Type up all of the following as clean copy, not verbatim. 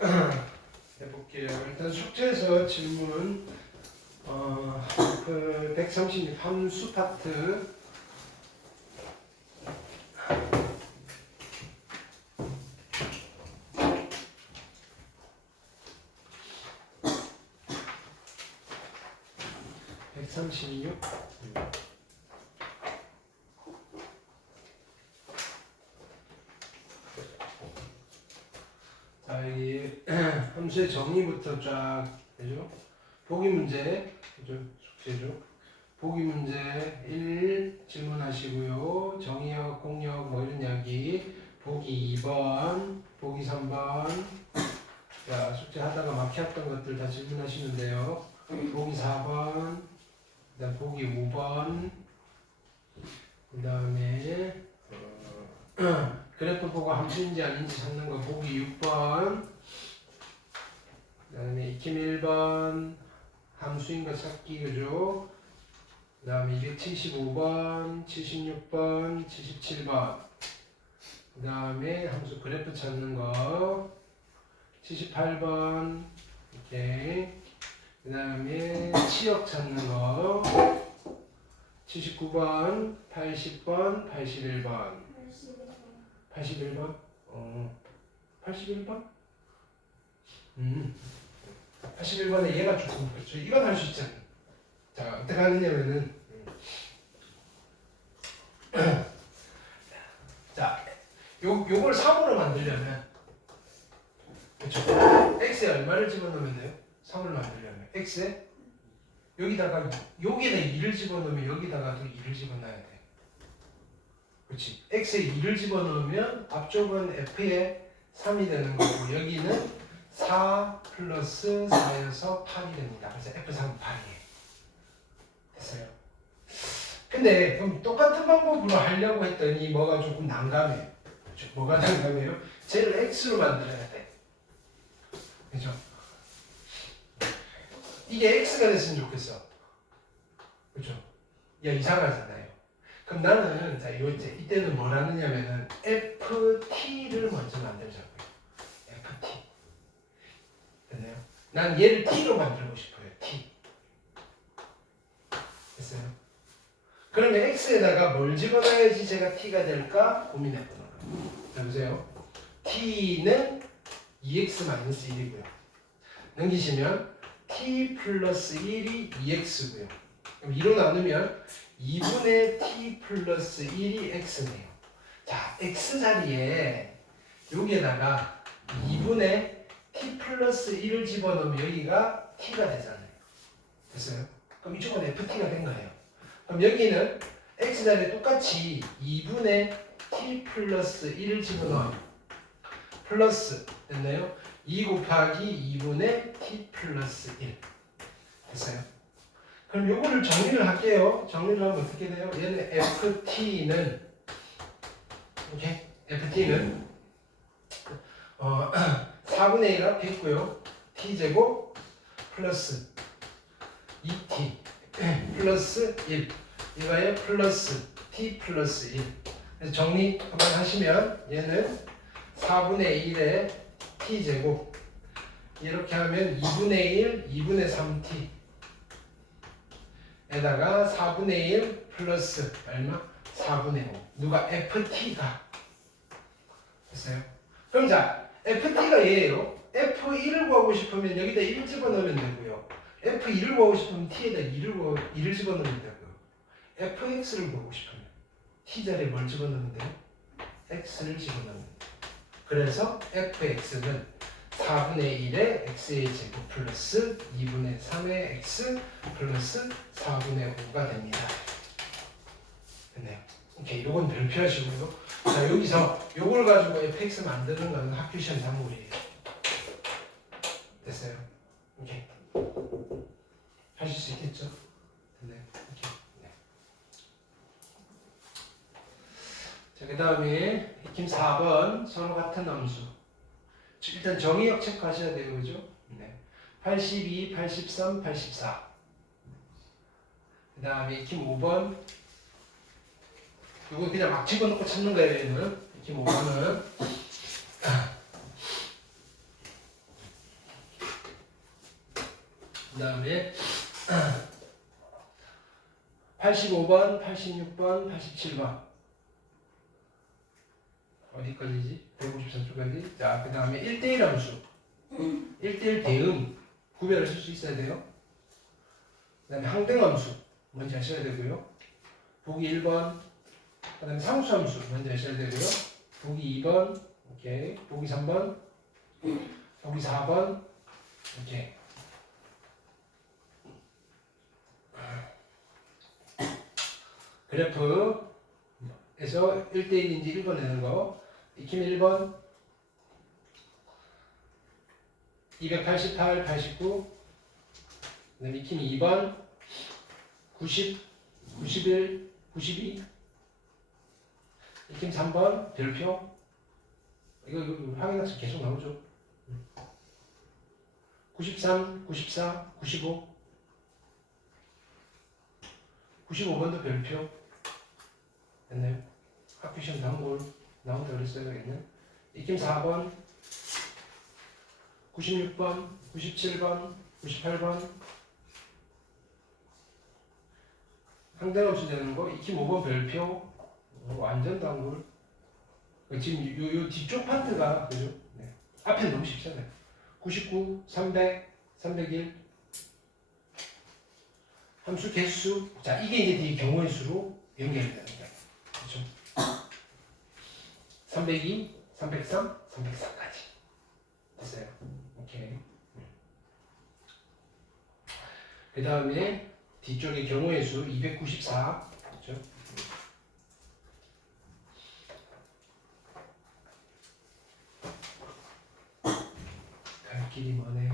자, 해볼게요. 일단 숙제에서 질문 136 함수 파트 (136) 자, 여기 함수의 정의부터 쫙 되죠. 보기 문제, 그죠? 숙제죠. 보기 문제 1 질문하시고요. 정의역, 공역 뭐 이런 이야기. 보기 2번, 보기 3번. 자, 숙제 하다가 막혔던 것들 다 질문하시는데요. 보기 4번, 그다음 보기 5번, 그다음에 그래프 보고 함수인지 아닌지 찾는 거 보기 6번, 그다음에 익힘 1번, 함수인 거 찾기, 그죠? 그다음에 275번, 76번, 77번, 그다음에 함수 그래프 찾는 거 78번, 오케이. 그다음에 치역 찾는 거 79번, 80번, 81번. 81번? 81번? 81번에 얘가 조금 그렇죠. 이건 할 수 있잖아. 자, 어떻게 하느냐면은 자, 요걸 3으로 만들려면 그렇죠. x에 얼마를 집어넣으면 돼요? 3을 만들려면 x에 여기다가 2를 집어넣으면 여기다가 또 2를 집어넣어야 돼. 그렇지. x에 2를 집어넣으면 앞쪽은 f에 3이 되는 거고 여기는 4 플러스 4여서 8이 됩니다. 그래서 f3은 8이에요. 됐어요. 근데 그럼 똑같은 방법으로 하려고 했더니 뭐가 조금 난감해요. 그렇죠? 뭐가 난감해요? 쟤를 x로 만들어야 돼. 그죠? 이게 x가 됐으면 좋겠어. 그죠? 야, 이상하잖아요. 그럼 나는, 자, 이때는 뭘 하느냐면은, ft를 먼저 만들자고요. ft. 됐나요? 난 얘를 t로 만들고 싶어요. t. 됐어요? 그러면 x에다가 뭘 집어넣어야지 제가 t가 될까 고민해보는 거예요. 자, 보세요. t는 2x-1이고요. 넘기시면 t 플러스 1이 2x고요. 그럼 2로 나누면 2분의 t 플러스 1이 x네요. 자, x 자리에 여기에다가 2분의 t 플러스 1을 집어넣으면 여기가 t가 되잖아요. 됐어요? 그럼 이쪽은 ft가 된 거예요. 그럼 여기는 x 자리에 똑같이 2분의 t 플러스 1을 집어넣어요. 플러스 됐나요? 2 곱하기 2분의 t 플러스 1 됐어요? 그럼 요거를 정리를 할게요. 정리를 하면 어떻게 돼요? 얘는 ft는 오케이? ft는 4분의 1 앞에 있고요. t제곱 플러스 2t 플러스 1 이거에 플러스 t 플러스 1 그래서 정리 한번 하시면 얘는 4분의 1에 t제곱 이렇게 하면 2분의 1, 2분의 3t 에다가 4분의 1 플러스 얼마? 4분의 5 누가? ft가 됐어요? 그럼 자 ft가 얘예요. f1을 구하고 싶으면 여기다 1 집어넣으면 되고요. f2를 구하고 싶으면 t에다 2를 집어넣으면 되고요. fx를 구하고 싶으면 t 자리에 뭘 집어넣으면 돼요? x를 집어넣으면 돼요. 그래서 fx는 4분의 1의 x의 제곱 플러스 2분의 3의 x 플러스 4분의 5가 됩니다. 됐네요. 오케이, 요건 별표하시고요. 자, 여기서 요걸 가지고 fx 만드는 거는 학교 시험 단물이에요. 됐어요? 오케이. 하실 수 있겠죠? 됐네요. 오케이. 네. 자, 그 다음에 익힘 4번 서로 같은 함수. 일단 정의역 체크하셔야 돼요. 그죠? 네. 82, 83, 84. 그 다음에 익힘 5번. 이거 그냥 막 집어넣고 찾는 거예요. 얘는. 익힘 5번은 다음에 85번, 86번, 87번 어디까지지? 154쪽까지. 자, 그 다음에 1대1 함수 1대1 대응 구별을 쓸 수 있어야 돼요. 그 다음에 항등 함수 먼저 하셔야 되고요. 보기 1번, 그 다음에 상수 함수 먼저 하셔야 되고요. 보기 2번, 오케이. 보기 3번, 보기 4번, 오케이. 그래프에서 1대1인지 1번 내는 거. 익힘 1번, 288, 89, 그 다음에 익힘 2번, 90, 91, 92, 익힘 3번, 별표. 이거 확인학습 계속 나오죠. 93, 94, 95, 95번도 별표. 됐나요? 학교 시험 단골 나온다 그랬어요. 여기는 익힘 4번, 96번, 97번, 98번 항등 함수 되는 거. 익힘 5번 별표. 완전 단골. 지금 요 뒤쪽 파트가 그죠? 네. 앞에 너무 쉽잖아요. 99, 300, 301 함수 개수. 자, 이게 이제 뒤 경우의 수로 연결이 됩니다. 그렇죠? 302, 303, 304까지 됐어요. 오케이. 그 다음에 뒤쪽에 경우의 수 294. 그렇죠? 갈 길이 머네요.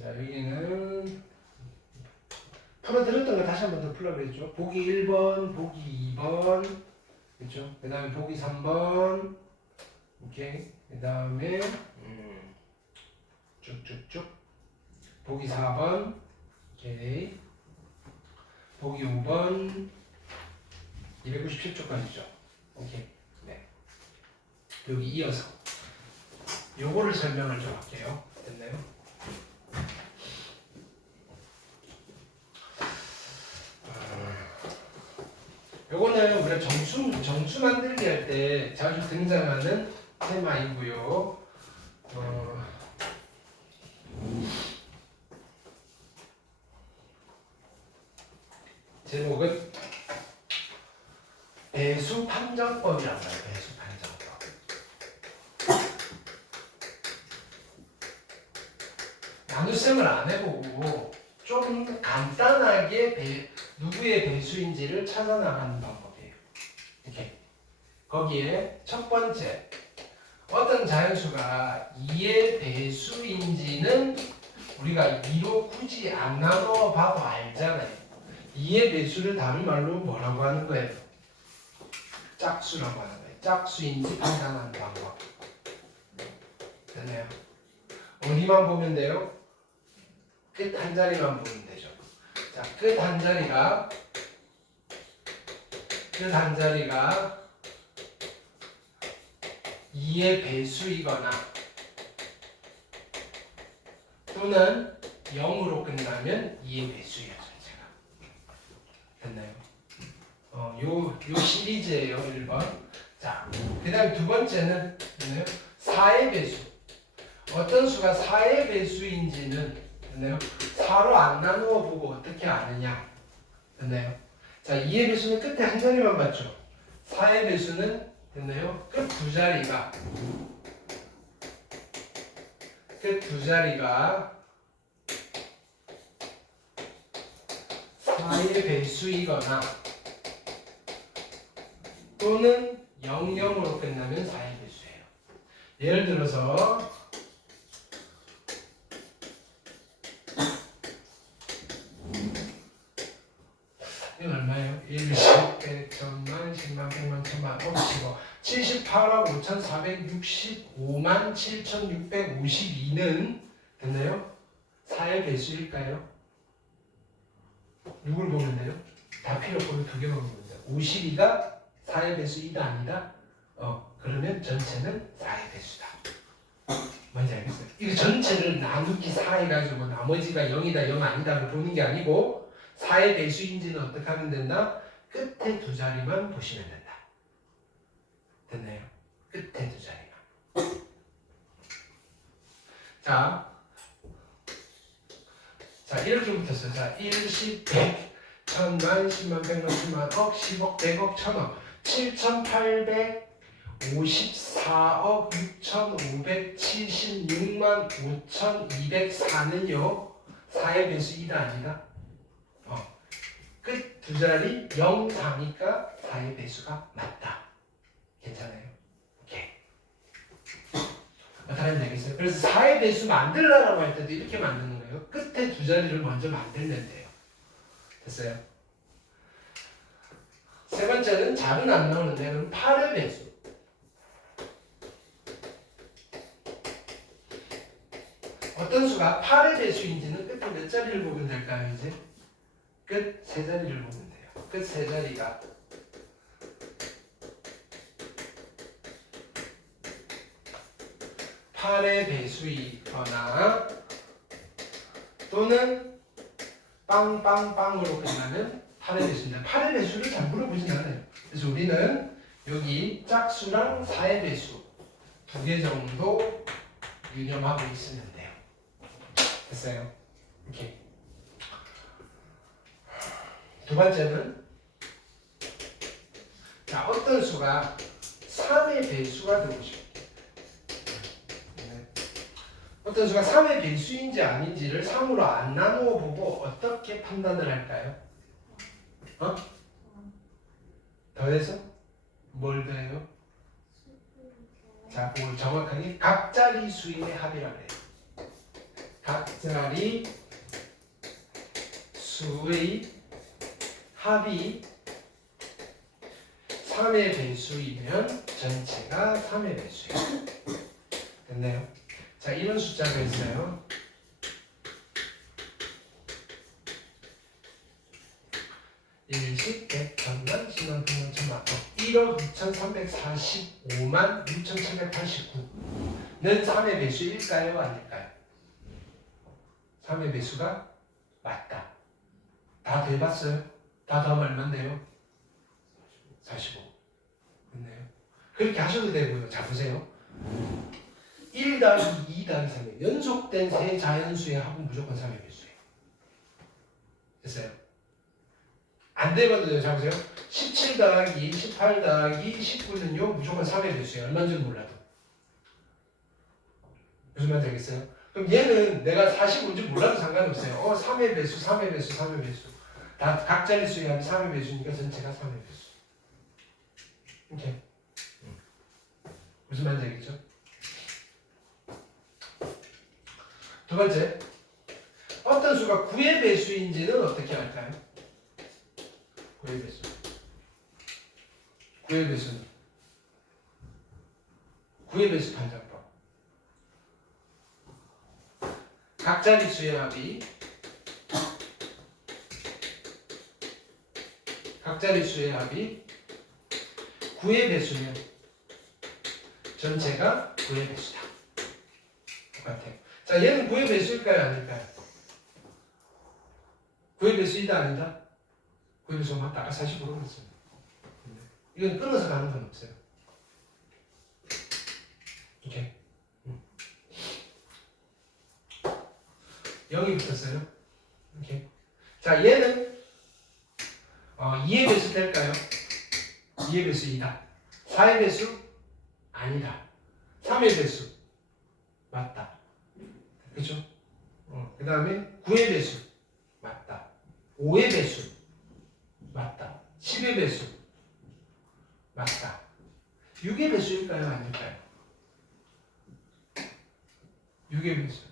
자, 여기는 풀어드렸던 거 다시 한 번 더 풀라 그랬죠. 보기 1번, 보기 2번, 그렇죠. 그 다음에 보기 3번, 오케이. 그 다음에 쭉쭉쭉 보기 4번, 오케이. 보기 5번, 297쪽까지죠. 오케이. 네. 여기 이어서 요거를 설명을 좀 할게요. 됐나요? 요거는 우리가 정수 만들기 할 때 자주 등장하는 테마이고요. 제목은 배수 판정법이라고 해요. 배수 판정법. 나눗셈을 안 해보고 좀 간단하게 누구의 배수인지를 찾아나가는 방법이에요. 이렇게. 거기에 첫 번째, 어떤 자연수가 2의 배수인지는 우리가 2로 굳이 안 나눠 봐도 알잖아요. 2의 배수를 다른 말로 뭐라고 하는 거예요? 짝수라고 하는 거예요. 짝수인지 판단하는 방법. 됐나요? 어디만 보면 돼요? 끝 한 자리만 보면 되죠. 자, 끝 한 자리가 2의 배수이거나 또는 0으로 끝나면 2의 배수예요, 전체가. 됐나요? 요 시리즈예요, 1번. 자, 그 다음 두 번째는 됐나요? 4의 배수. 어떤 수가 4의 배수인지는 됐나요? 4로 안 나누어 보고 어떻게 아느냐? 됐나요? 자, 2의 배수는 끝에 한 자리만 봤죠. 4의 배수는 됐나요? 끝 두 자리가 4의 배수이거나 또는 00으로 끝나면 4의 배수예요. 예를 들어서 이건 얼마예요? 1, 10, 100, 1000만, 10만, 100만, 1000만, 50억 78억 5465만 7652는 됐나요? 4의 배수일까요? 누굴 보면 돼요? 다 필요 없고 두 개만 보면 돼요. 52가 4의 배수이다 아니다? 그러면 전체는 4의 배수다. 뭔지 알겠어요? 이거 전체를 나누기 4 해가지고 나머지가 0이다 0 아니다를 보는 게 아니고 4의 배수인지는 어떻게 하면 된다? 끝에 두 자리만 보시면 된다. 됐나요? 끝에 두 자리만. 자 이렇게 붙었어요. 자 1, 10, 100, 1000만, 10만, 100만, 10만, 억, 10억, 100억, 1000억, 7854억 6576만 5204는요 4의 배수이다 아니다? 끝 두 자리 0, 4니까 4의 배수가 맞다. 괜찮아요? 오케이. 어떻게 하면 되겠어요? 그래서 4의 배수 만들라고 할 때도 이렇게 만드는 거예요. 끝에 두 자리를 먼저 만들면 돼요. 됐어요? 세 번째는 잘은 안 나오는데 그럼 8의 배수. 어떤 수가 8의 배수인지는 끝에 몇 자리를 보면 될까요? 이제 끝 세 자리를 보면 돼요. 끝 세 자리가 8의 배수이거나 또는 빵빵빵으로 끝나는 8의 배수입니다. 8의 배수를 잘 물어보진 않아요. 그래서 우리는 여기 짝수랑 4의 배수 두 개 정도 유념하고 있으면 돼요. 됐어요? 오케이. 두 번째는 자 어떤 수가 3의 배수가 되고 싶어요. 어떤 수가 3의 배수인지 아닌지를 3으로 안 나누어 보고 어떻게 판단을 할까요? 더해서? 뭘 더해요? 자, 그걸 정확하게 각자리 수의 합이라고 해요. 각자리 수의 합이 3의 배수이면 전체가 3의 배수예요. 됐나요? 자, 이런 숫자가 있어요. 1십, 100, 1000만, 10만, 100만, 1000만, 1억 2345만 6789는 3의 배수일까요? 아닐까요? 3의 배수가 맞다. 다 더해봤어요? 다 더하면 얼마인데요? 45. 맞네요. 그렇게 하셔도 되고요. 자, 보세요. 1 더하기 2 더하기 3이 연속된 세 자연수의 합은 무조건 3의 배수예요. 됐어요? 안 되거든요. 자, 보세요. 17 더하기 18 더하기 19는요 무조건 3의 배수예요. 얼마인지 몰라도. 무슨 말인지 알겠어요? 그럼 얘는 내가 45인지 몰라도 상관없어요. 3의 배수, 3의 배수, 3의 배수. 다 각자리 수의 합이 3의 배수니까 전체가 3의 배수. 오케이. 무슨 말인지 알겠죠? 두 번째, 어떤 수가 9의 배수인지는 어떻게 할까요? 9의 배수. 9의 배수는 9의 배수 판정법. 각자리 수의 합이 각자리 수의 합이 9의 배수면 전체가 9의 배수다. 똑같아요. 자, 얘는 9의 배수일까요? 아닐까요? 9의 배수이다 아니다? 9의 배수가 맞다. 아까 40으로 그랬습니다. 이건 끊어서 가는 건 없어요. 오케이. 0이 붙었어요. 오케이. 자, 얘는 2의 배수 될까요? 2의 배수이다. 4의 배수? 아니다. 3의 배수? 맞다. 그렇죠? 그 다음에 9의 배수? 맞다. 5의 배수? 맞다. 10의 배수? 맞다. 6의 배수일까요? 아닐까요? 6의 배수.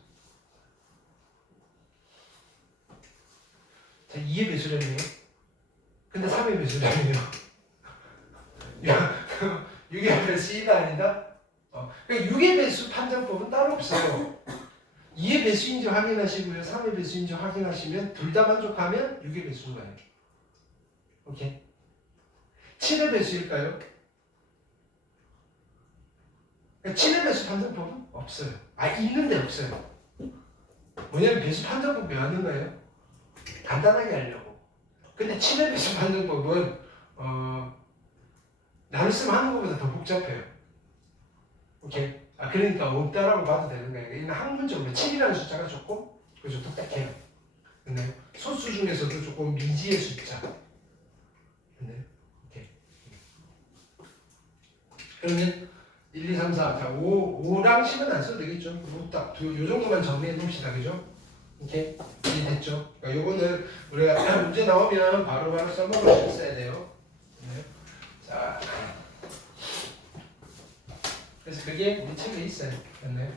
자, 2의 배수라네요. 근데 3의 배수라네요. 야, 6의 배수 2가 아니다? 그러니까 6의 배수 판정법은 따로 없어요. 2의 배수인지 확인하시고요. 3의 배수인지 확인하시면 둘 다 만족하면 6의 배수인 거예요. 오케이. 7의 배수일까요? 7의 배수 판정법은 없어요. 있는데 없어요. 뭐냐면 배수 판정법 왜 하는 거예요? 간단하게 하려고. 근데 7의 배수 판정법은 나눗셈 하는 것보다 더 복잡해요. 오케이. 그러니까 없다라고 봐도 되는 거예요. 이는 학문적으로 7이라는 숫자가 조금 그죠 독특해요. 근데 소수 중에서도 조금 미지의 숫자. 네. 오케이. 그러면 1, 2, 3, 4. 자, 5랑 10은 안 써도 되겠죠. 요 정도만 정리해 놓읍시다. 그죠? 오케이. 이해됐죠? 그러니까 요거는 우리가 문제 나오면 바로바로 써먹을 수 있어야 돼요. 네. 자. 그래서 그게 우리 책에 있어요. 됐나요?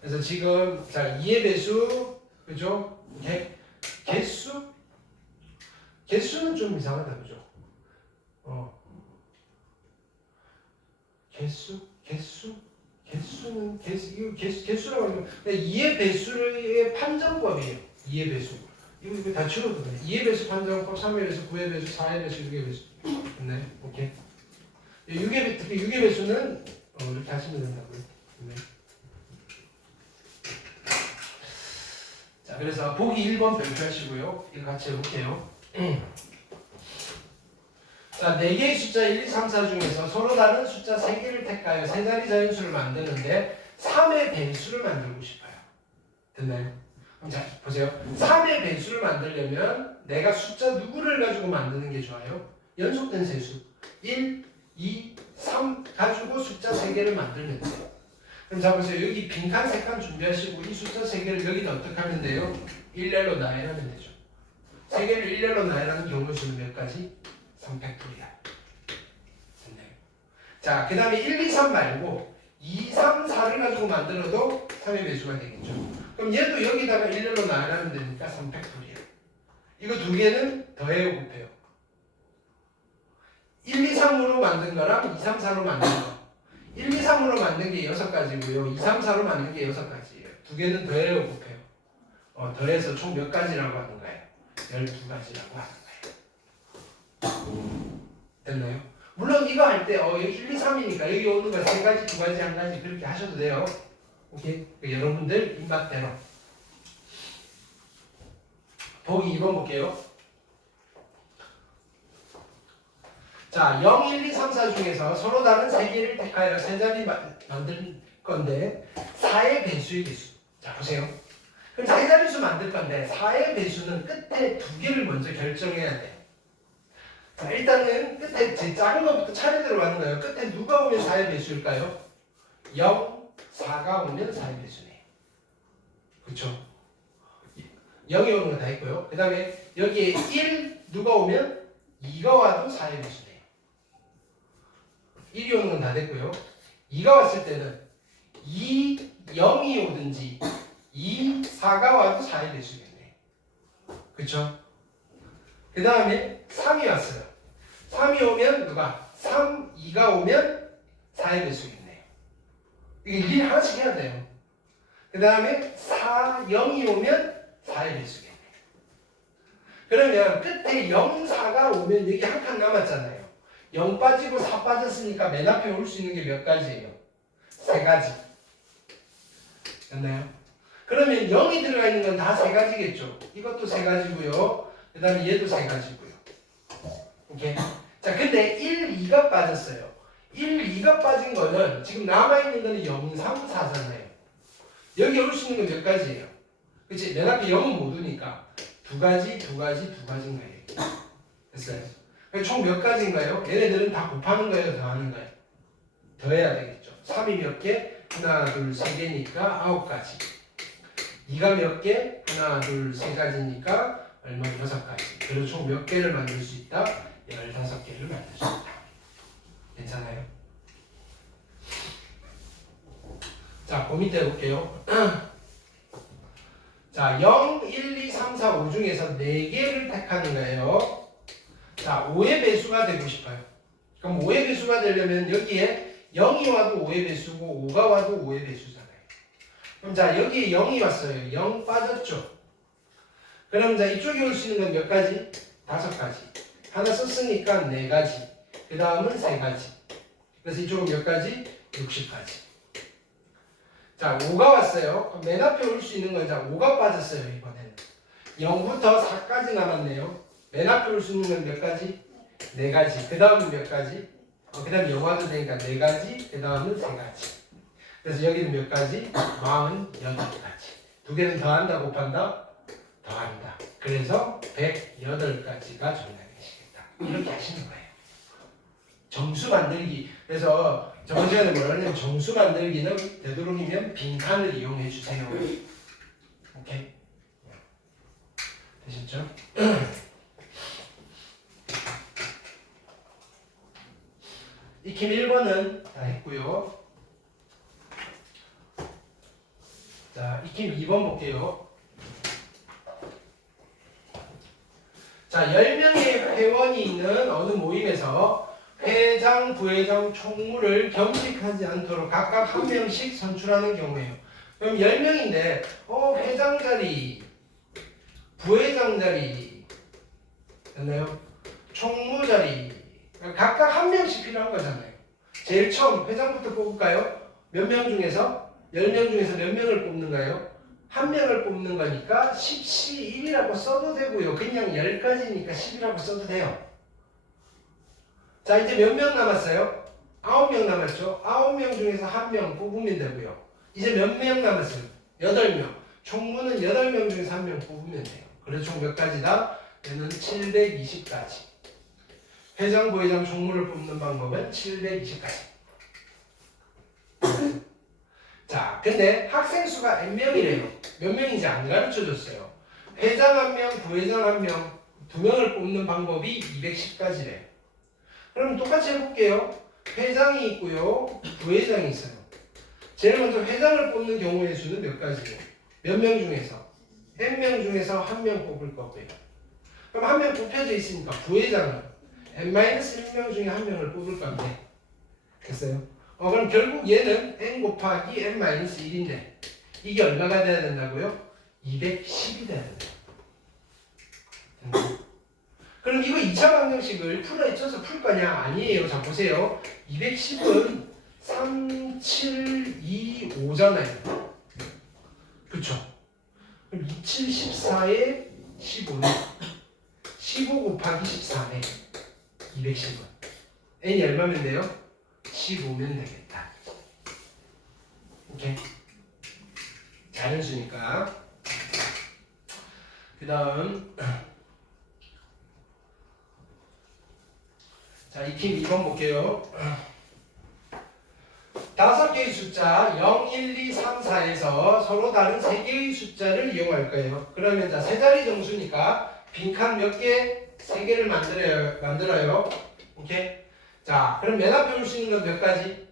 그래서 지금 자 2의 배수 그죠? 개수? 개수는 좀 이상하다 그죠? 개수라고 하면 2의 배수의 판정법이에요. 2의 배수. 이거 다 치워도 돼. 2의 배수 판정법, 3의 배수, 9의 배수, 4의 배수, 6의 배수. 됐나요? 오케이. 6의 배수는 이렇게 하시면 된다고요. 네. 자, 그래서 보기 1번 별표하시고요. 이거 같이 해볼게요. 자, 4개의 숫자 1, 2, 3, 4 중에서 서로 다른 숫자 3개를 택하여 세 자리 자연수를 만드는데 3의 배수를 만들고 싶어요. 됐나요? 그럼 자, 보세요. 3의 배수를 만들려면 내가 숫자 누구를 가지고 만드는 게 좋아요? 연속된 세수. 1, 2, 3 가지고 숫자 3개를 만들면 돼요. 그럼 자 보세요. 여기 빈칸 3칸 준비하시고 이 숫자 3개를 여기다 어떻게 하면 돼요? 일렬로 나열하면 되죠. 3개를 일렬로 나열하는 경우 수는 몇 가지? 3팩토리얼. 됐나요? 자, 그 다음에 1, 2, 3 말고 2, 3, 4를 가지고 만들어도 3의 배수가 되겠죠. 그럼 얘도 여기다가 일렬로 나열하면 되니까 3팩토리얼. 이거 두 개는 더해요, 곱해요? 1, 2, 3으로 만든 거랑 2, 3, 4로 만든 거. 1, 2, 3으로 만든 게 6가지고요. 2, 3, 4로 만든 게 6가지예요. 두 개는 더해요, 곱해요? 더해서 총 몇 가지라고 하는 거예요? 12가지라고 하는 거예요. 됐나요? 물론 이거 할 때 여기 1, 2, 3이니까 여기 오는 거 3가지, 2가지, 1가지 그렇게 하셔도 돼요. 오케이? 여러분들 입맛대로. 보기 2번 볼게요. 자, 0, 1, 2, 3, 4 중에서 서로 다른 3개를 택하여 세 자리 만들 건데 4의 배수의 개수. 자, 보세요. 그럼 세 자리수 만들 건데 4의 배수는 끝에 2개를 먼저 결정해야 돼요. 자, 일단은 끝에 제일 작은 것부터 차례대로 가는 거예요. 끝에 누가 오면 4의 배수일까요? 0, 4가 오면 4의 배수네요. 그쵸? 0이 오는 거 다 있고요. 그 다음에 여기에 1 누가 오면 2가 와도 4의 배수네요. 1이 오는 건 다 됐고요. 2가 왔을 때는 2, 0이 오든지 2, 4가 와도 4의 배수겠네요. 그쵸? 그 다음에 3이 왔어요. 3이 오면 누가? 3, 2가 오면 4의 배수겠네요. 이게 일일이 하나씩 해야 돼요. 그 다음에 4, 0이 오면 4의 배수겠네요. 그러면 끝에 0, 4가 오면 여기 한 칸 남았잖아요. 0 빠지고 4 빠졌으니까 맨 앞에 올 수 있는 게 몇 가지예요? 3가지. 됐나요? 그러면 0이 들어가 있는 건 다 3가지겠죠. 이것도 3가지고요. 그 다음에 얘도 3가지고요. 오케이? 자, 근데 1, 2가 빠졌어요. 1, 2가 빠진 거는 지금 남아있는 거는 0, 3, 4잖아요. 여기 올 수 있는 건 몇 가지예요? 그치? 맨 앞에 0은 못 오니까 2가지, 2가지, 2가지인 거예요. 됐어요? 총 몇 가지인가요? 얘네들은 다 곱하는 거예요? 더하는 거예요? 더해야 되겠죠. 3이 몇 개? 하나, 둘, 세 개니까 9가지. 2가 몇 개? 하나, 둘, 세 가지니까 얼마? 6가지. 그래서 총 몇 개를 만들 수 있다? 15개를 만들 수 있다. 괜찮아요? 자, 그 밑에 볼게요. 자, 0, 1, 2, 3, 4, 5 중에서 4개를 택하는 거예요. 자, 5의 배수가 되고 싶어요. 그럼 5의 배수가 되려면 여기에 0이 와도 5의 배수고 5가 와도 5의 배수잖아요. 그럼 자 여기에 0이 왔어요. 0 빠졌죠. 그럼 자 이쪽에 올 수 있는 건 몇 가지? 5가지. 하나 썼으니까 4가지. 그 다음은 3가지. 그래서 이쪽은 몇 가지? 60가지. 자 5가 왔어요. 그럼 맨 앞에 올 수 있는 건 자 5가 빠졌어요. 이번에는 0부터 4까지 남았네요. 맨 앞에 올 수 있는 건 몇 가지? 4가지. 그 다음은 몇 가지? 그 다음 영화도 되니까 4가지. 그 다음은 3가지. 그래서 여기는 몇 가지? 48가지. 두 개는 더한다 곱한다? 더한다. 그래서 108가지가 정답이시겠다. 이렇게 하시는 거예요. 정수 만들기. 그래서 저번 시간에 뭐라 그랬냐면 정수 만들기는 되도록이면 빈칸을 이용해 주세요. 오케이? 되셨죠? 익힘 1번은 다 했고요. 자, 익힘 2번 볼게요. 자, 10명의 회원이 있는 어느 모임에서 회장, 부회장, 총무를 겸직하지 않도록 각각 한 명씩 선출하는 경우에요. 그럼 10명인데 회장 자리, 부회장 자리, 됐나요? 총무 자리 각각 한 명씩 필요한 거잖아요. 제일 처음 회장부터 뽑을까요? 몇 명 중에서? 10명 중에서 몇 명을 뽑는가요? 한 명을 뽑는 거니까 10시 1이라고 써도 되고요. 그냥 10가지니까 10이라고 써도 돼요. 자, 이제 몇 명 남았어요? 9명 남았죠? 9명 중에서 한 명 뽑으면 되고요. 이제 몇 명 남았어요? 8명. 총무는 8명 중에서 한 명 뽑으면 돼요. 그래서 총 몇 가지다? 얘는 720가지. 회장, 부회장, 총무를 뽑는 방법은 720가지. 자, 근데 학생 수가 N명이래요. 몇 명인지 안 가르쳐 줬어요. 회장 1명, 부회장 1명, 2명을 뽑는 방법이 210가지래요. 그럼 똑같이 해볼게요. 회장이 있고요. 부회장이 있어요. 제일 먼저 회장을 뽑는 경우의 수는 몇 가지예요? 몇 명 중에서? N명 중에서 한 명 뽑을 거고요. 그럼 한 명 뽑혀져 있으니까 부회장은 N-1명 중에 한 명을 뽑을 건데 됐어요? 그럼 결국 얘는 N 곱하기 N-1인데 이게 얼마가 돼야 된다고요? 210이 돼야 된다. 그럼 이거 2차 방정식을 풀어있어서 풀 거냐? 아니에요. 자 보세요. 210은 3, 7, 2, 5잖아요. 그쵸? 그럼 2, 7, 14에 15는 15 곱하기 14네. 210은 n이 얼마면 돼요? 15면 되겠다. 오케이? 자연수니까. 그 다음 자, 익힘 2번 볼게요. 5개의 숫자 0, 1, 2, 3, 4에서 서로 다른 3개의 숫자를 이용할 거예요. 그러면 자, 세 자리 정수니까 빈칸 몇 개? 3개를 만들어요. 오케이? 자, 그럼 맨 앞에 올 수 있는 건 몇 가지?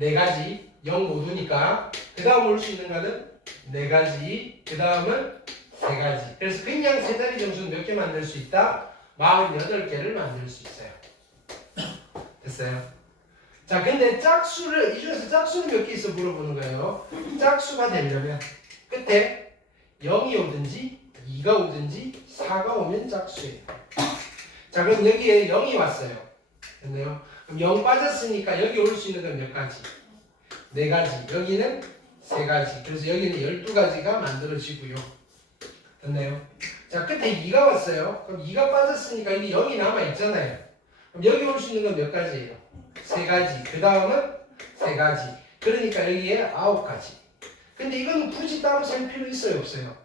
4가지. 0 모두니까. 그 다음 올 수 있는 거는 4가지. 그 다음은 3가지. 그래서 그냥 세 자리 정수는 몇 개 만들 수 있다? 48개를 만들 수 있어요. 됐어요? 자, 근데 짝수를, 이 중에서 짝수는 몇 개 있어 물어보는 거예요. 짝수가 되려면 끝에 0이 오든지 2가 오든지 4가 오면 짝수예요. 자, 그럼 여기에 0이 왔어요. 됐나요? 그럼 0 빠졌으니까 여기 올 수 있는 건 몇 가지? 4가지. 여기는 3가지. 그래서 여기는 12가지가 만들어지고요. 됐나요? 자, 끝에 2가 왔어요. 그럼 2가 빠졌으니까 여기 0이 남아있잖아요. 그럼 여기 올 수 있는 건 몇 가지예요? 3가지. 그 다음은 3가지. 그러니까 여기에 9가지. 근데 이건 굳이 따로 셀 필요 있어요? 없어요?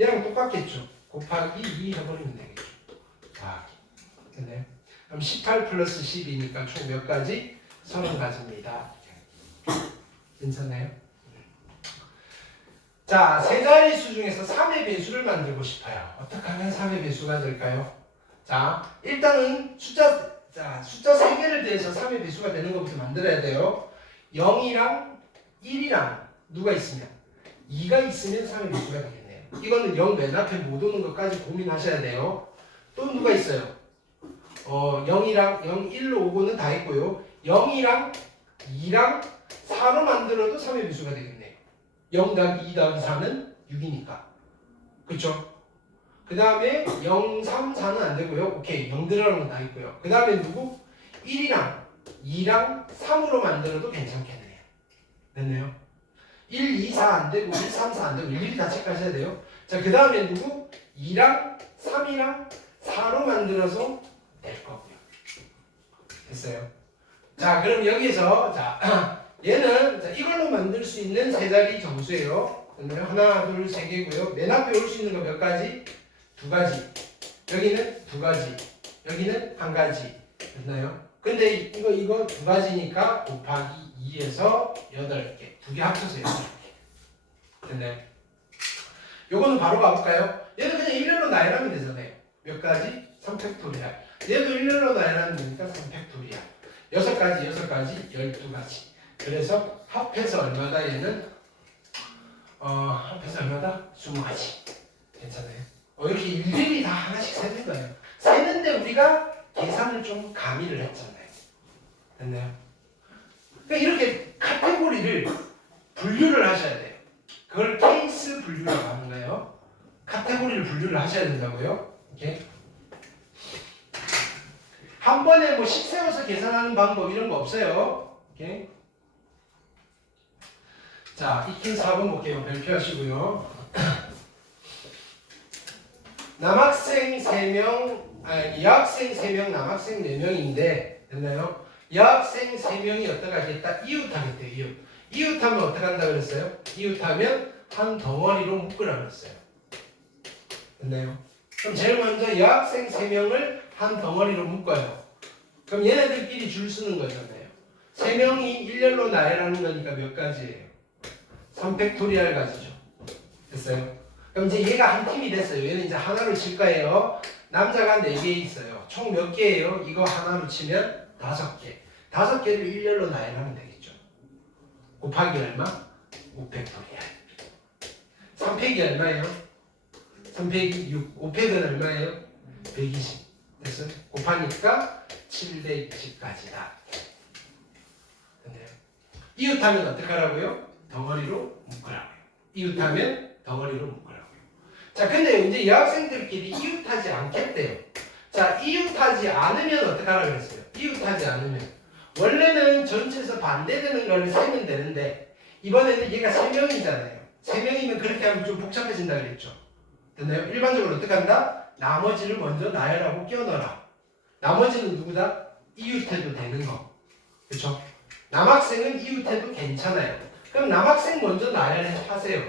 얘랑 똑같겠죠? 곱하기 2 해버리면 되겠죠. 곱하기. 됐나요? 그럼 18 플러스 12니까 총 몇 가지? 30가지입니다. 괜찮나요? 자, 세 자릿수 중에서 3의 배수를 만들고 싶어요. 어떻게 하면 3의 배수가 될까요? 자, 일단은 숫자 3개를 대해서 3의 배수가 되는 것부터 만들어야 돼요. 0이랑 1이랑 누가 있으면 2가 있으면 3의 배수가 되겠네요. 이거는 0 맨 앞에 못 오는 것까지 고민하셔야 돼요. 또 누가 있어요? 0이랑 0, 1로 오고는 다 있고요. 0이랑 2랑 4로 만들어도 3의 배수가 되겠네요. 0 더하기 2 더하기 4는 6이니까. 그쵸? 그 다음에 0, 3, 4는 안 되고요. 오케이. 0 들어가는 건 다 있고요. 그 다음에 누구? 1이랑 2랑 3으로 만들어도 괜찮겠네요. 됐네요. 1, 2, 4 안 되고 1, 3, 4 안 되고 일일이 다 체크하셔야 돼요. 자, 그 다음에 누구? 2랑 3이랑 4로 만들어서 될 거고요. 됐어요? 자, 그럼 여기서 자 얘는 자, 이걸로 만들 수 있는 세 자리 정수예요. 됐나요? 하나, 둘, 세 개고요. 맨 앞에 올 수 있는 거 몇 가지? 두 가지. 여기는 두 가지. 여기는 한 가지. 됐나요? 근데 이거 두 가지니까 곱하기 2에서 8개. 두 개 합쳐서 8개. 됐나요? 요거는 바로 가볼까요? 얘는 그냥 일렬로 나열하면 되잖아요. 몇 가지? 3팩토리알. 얘도 일렬로 나열하면 되니까 3팩토리알. 6가지, 6가지, 12가지. 그래서 합해서 얼마다 얘는? 합해서 얼마다? 20가지. 괜찮아요? 이렇게 일일이 다 하나씩 세는 거예요. 세는데 우리가 계산을 좀 가미를 했잖아요. 됐나요? 그러니까 이렇게 카테고리를 분류를 하셔야 돼요. 그걸 케이스 분류라고 하는 거예요. 카테고리를 분류를 하셔야 된다고요. 이렇게. 한 번에 뭐 식 세워서 계산하는 방법 이런 거 없어요. 이렇게. 자, 익힌 4번 볼게요. 별표하시고요. 남학생 3명, 여학생 3명, 남학생 4명인데, 됐나요? 여학생 3명이 어떻게 하겠다? 이웃하겠대요, 이웃하면 어떻게 한다 그랬어요? 이웃하면 한 덩어리로 묶으라 그랬어요. 됐나요? 그럼 제일 먼저 여학생 3명을 한 덩어리로 묶어요. 그럼 얘네들끼리 줄 쓰는 거잖아요. 3명이 일렬로 나열하는 거니까 몇 가지예요? 3팩토리알 가지죠. 됐어요? 그럼 이제 얘가 한 팀이 됐어요. 얘는 이제 하나로 칠 거예요. 남자가 4개 있어요. 총 몇 개예요? 이거 하나로 치면 5개. 5개를 일렬로 나열하면 되겠죠. 곱하기 얼마? 5팩토리알. 3팩이 얼마예요? 3팩이 6. 5팩은 얼마예요? 120. 됐어요? 곱하니까 720까지다. 됐나요? 이웃하면 어떻게 하라고요? 덩어리로 묶으라고요. 이웃하면 덩어리로 묶으라고요. 자, 근데 이제 여학생들끼리 이웃하지 않겠대요. 자, 이웃하지 않으면 어떻게 하라 그랬어요? 이웃하지 않으면 원래는 전체에서 반대되는 걸 세면 되는데 이번에는 얘가 3명이잖아요. 3명이면 그렇게 하면 좀 복잡해진다 그랬죠. 됐나요? 일반적으로 어떻게 한다? 나머지를 먼저 나열하고 끼워넣어라. 나머지는 누구다? 이웃해도 되는 거. 그렇죠? 남학생은 이웃해도 괜찮아요. 그럼 남학생 먼저 나열하세요.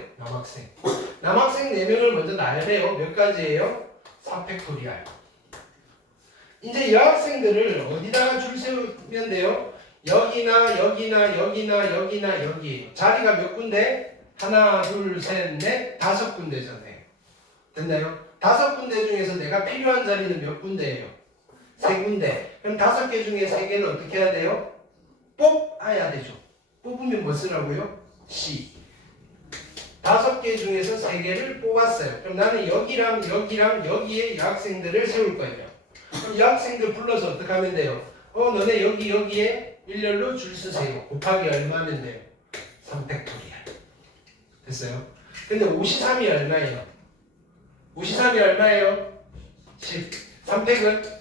남학생 4명을 먼저 나열해요. 몇 가지예요? 4팩토리알. 이제 여학생들을 어디다가 줄 세우면 돼요? 여기나 여기나 여기나 여기나 여기에요. 자리가 몇 군데? 하나, 둘, 셋, 넷, 5군데잖아요. 됐나요? 5군데 중에서 내가 필요한 자리는 몇 군데예요? 3군데. 그럼 5개 중에 3개는 어떻게 해야 돼요? 뽑아야 되죠. 뽑으면 뭐 쓰라고요? C. 5개 중에서 3개를 뽑았어요. 그럼 나는 여기랑 여기랑 여기에 여학생들을 세울 거예요. 그럼 여학생들 불러서 어떻게 하면 돼요? 너네 여기에 일렬로 줄 쓰세요. 곱하기 얼마면 돼요? 3팩토리알. 됐어요? 근데 53이 얼마예요? 53이 얼마예요? 10. 3팩은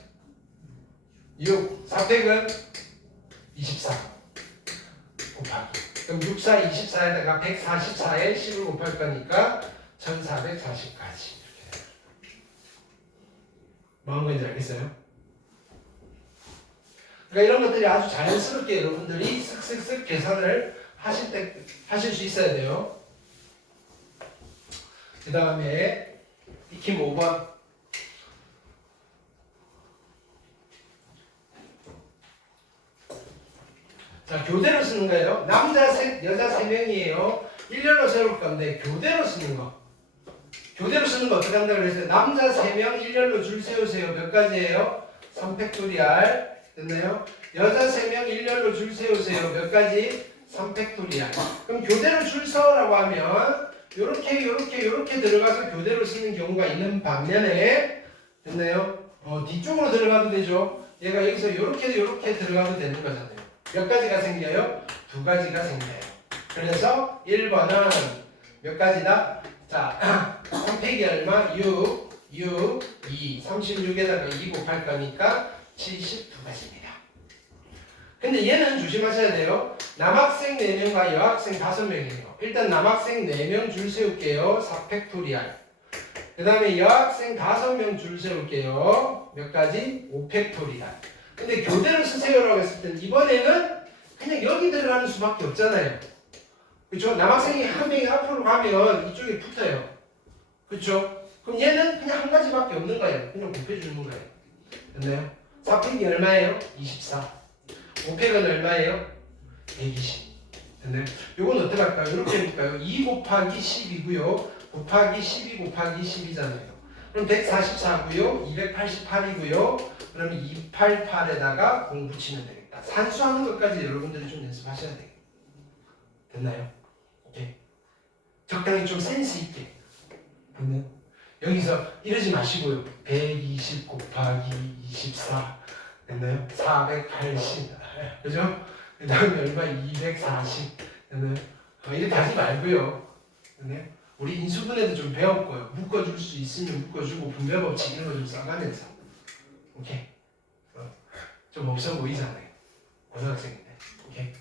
6. 4팩은 24. 곱하기. 그럼 6, 4, 24에다가 144에 10을 곱할 거니까 1440까지. 뭐 한 건지 알겠어요? 그러니까 이런 것들이 아주 자연스럽게 여러분들이 쓱쓱쓱 계산을 하실 수 있어야 돼요. 그 다음에 익힘 5번. 자, 교대로 쓰는 거예요. 남자 셋, 여자 3명이에요. 일렬로 세울 건데 교대로 쓰는 거. 교대로 쓰는 거 어떻게 한다 그랬어요? 남자 3명 일렬로 줄 세우세요. 몇 가지예요? 3팩토리알. 됐나요? 여자 3명 일렬로 줄 세우세요. 몇 가지? 3팩토리알. 그럼 교대로 줄 서라고 하면 요렇게 들어가서 교대로 쓰는 경우가 있는 반면에, 됐나요? 뒤쪽으로 들어가도 되죠. 얘가 여기서 요렇게 들어가도 되는 거잖아요. 몇 가지가 생겨요? 2가지가 생겨요. 그래서 1번은 몇 가지다? 자, 3팩이 얼마? 6, 2. 36에다가 2 곱할 거니까 72가지입니다. 근데 얘는 조심하셔야 돼요. 남학생 4명과 여학생 5명이에요. 일단 남학생 4명 줄 세울게요. 4팩토리알. 그 다음에 여학생 5명 줄 세울게요. 몇 가지? 5팩토리알. 근데 교대로 쓰세요라고 했을 땐 이번에는 그냥 여기 들어가는 수밖에 없잖아요. 그쵸? 남학생이 한 명이 앞으로 가면 이쪽에 붙어요. 그쵸? 그럼 얘는 그냥 한 가지밖에 없는 거예요. 그냥 곱해주는 거예요. 됐나요? 4팩이 얼마예요? 24. 5팩은 얼마예요? 120. 됐나요? 요건 어떻게 할까요? 이렇게 해볼까요? 2 곱하기 10이고요. 곱하기 12 곱하기 10이잖아요. 그럼 144고요. 288이고요. 그러면 288에다가 0 붙이면 되겠다. 산수하는 것까지 여러분들이 좀 연습하셔야 돼요. 됐나요? 오케이. 적당히 좀 센스 있게. 됐나요? 여기서 이러지 마시고요. 120 곱하기 24. 됐나요? 480. 그죠? 그 다음에 얼마? 240. 됐나요? 이렇게 하지 말고요. 됐나요? 우리 인수분해도 좀 배웠고요. 묶어줄 수 있으면 묶어주고 분배법칙 이런 거 좀 써가면서. 오케이. 좀 없어 보이잖아요. 고등학생인데. 오케이.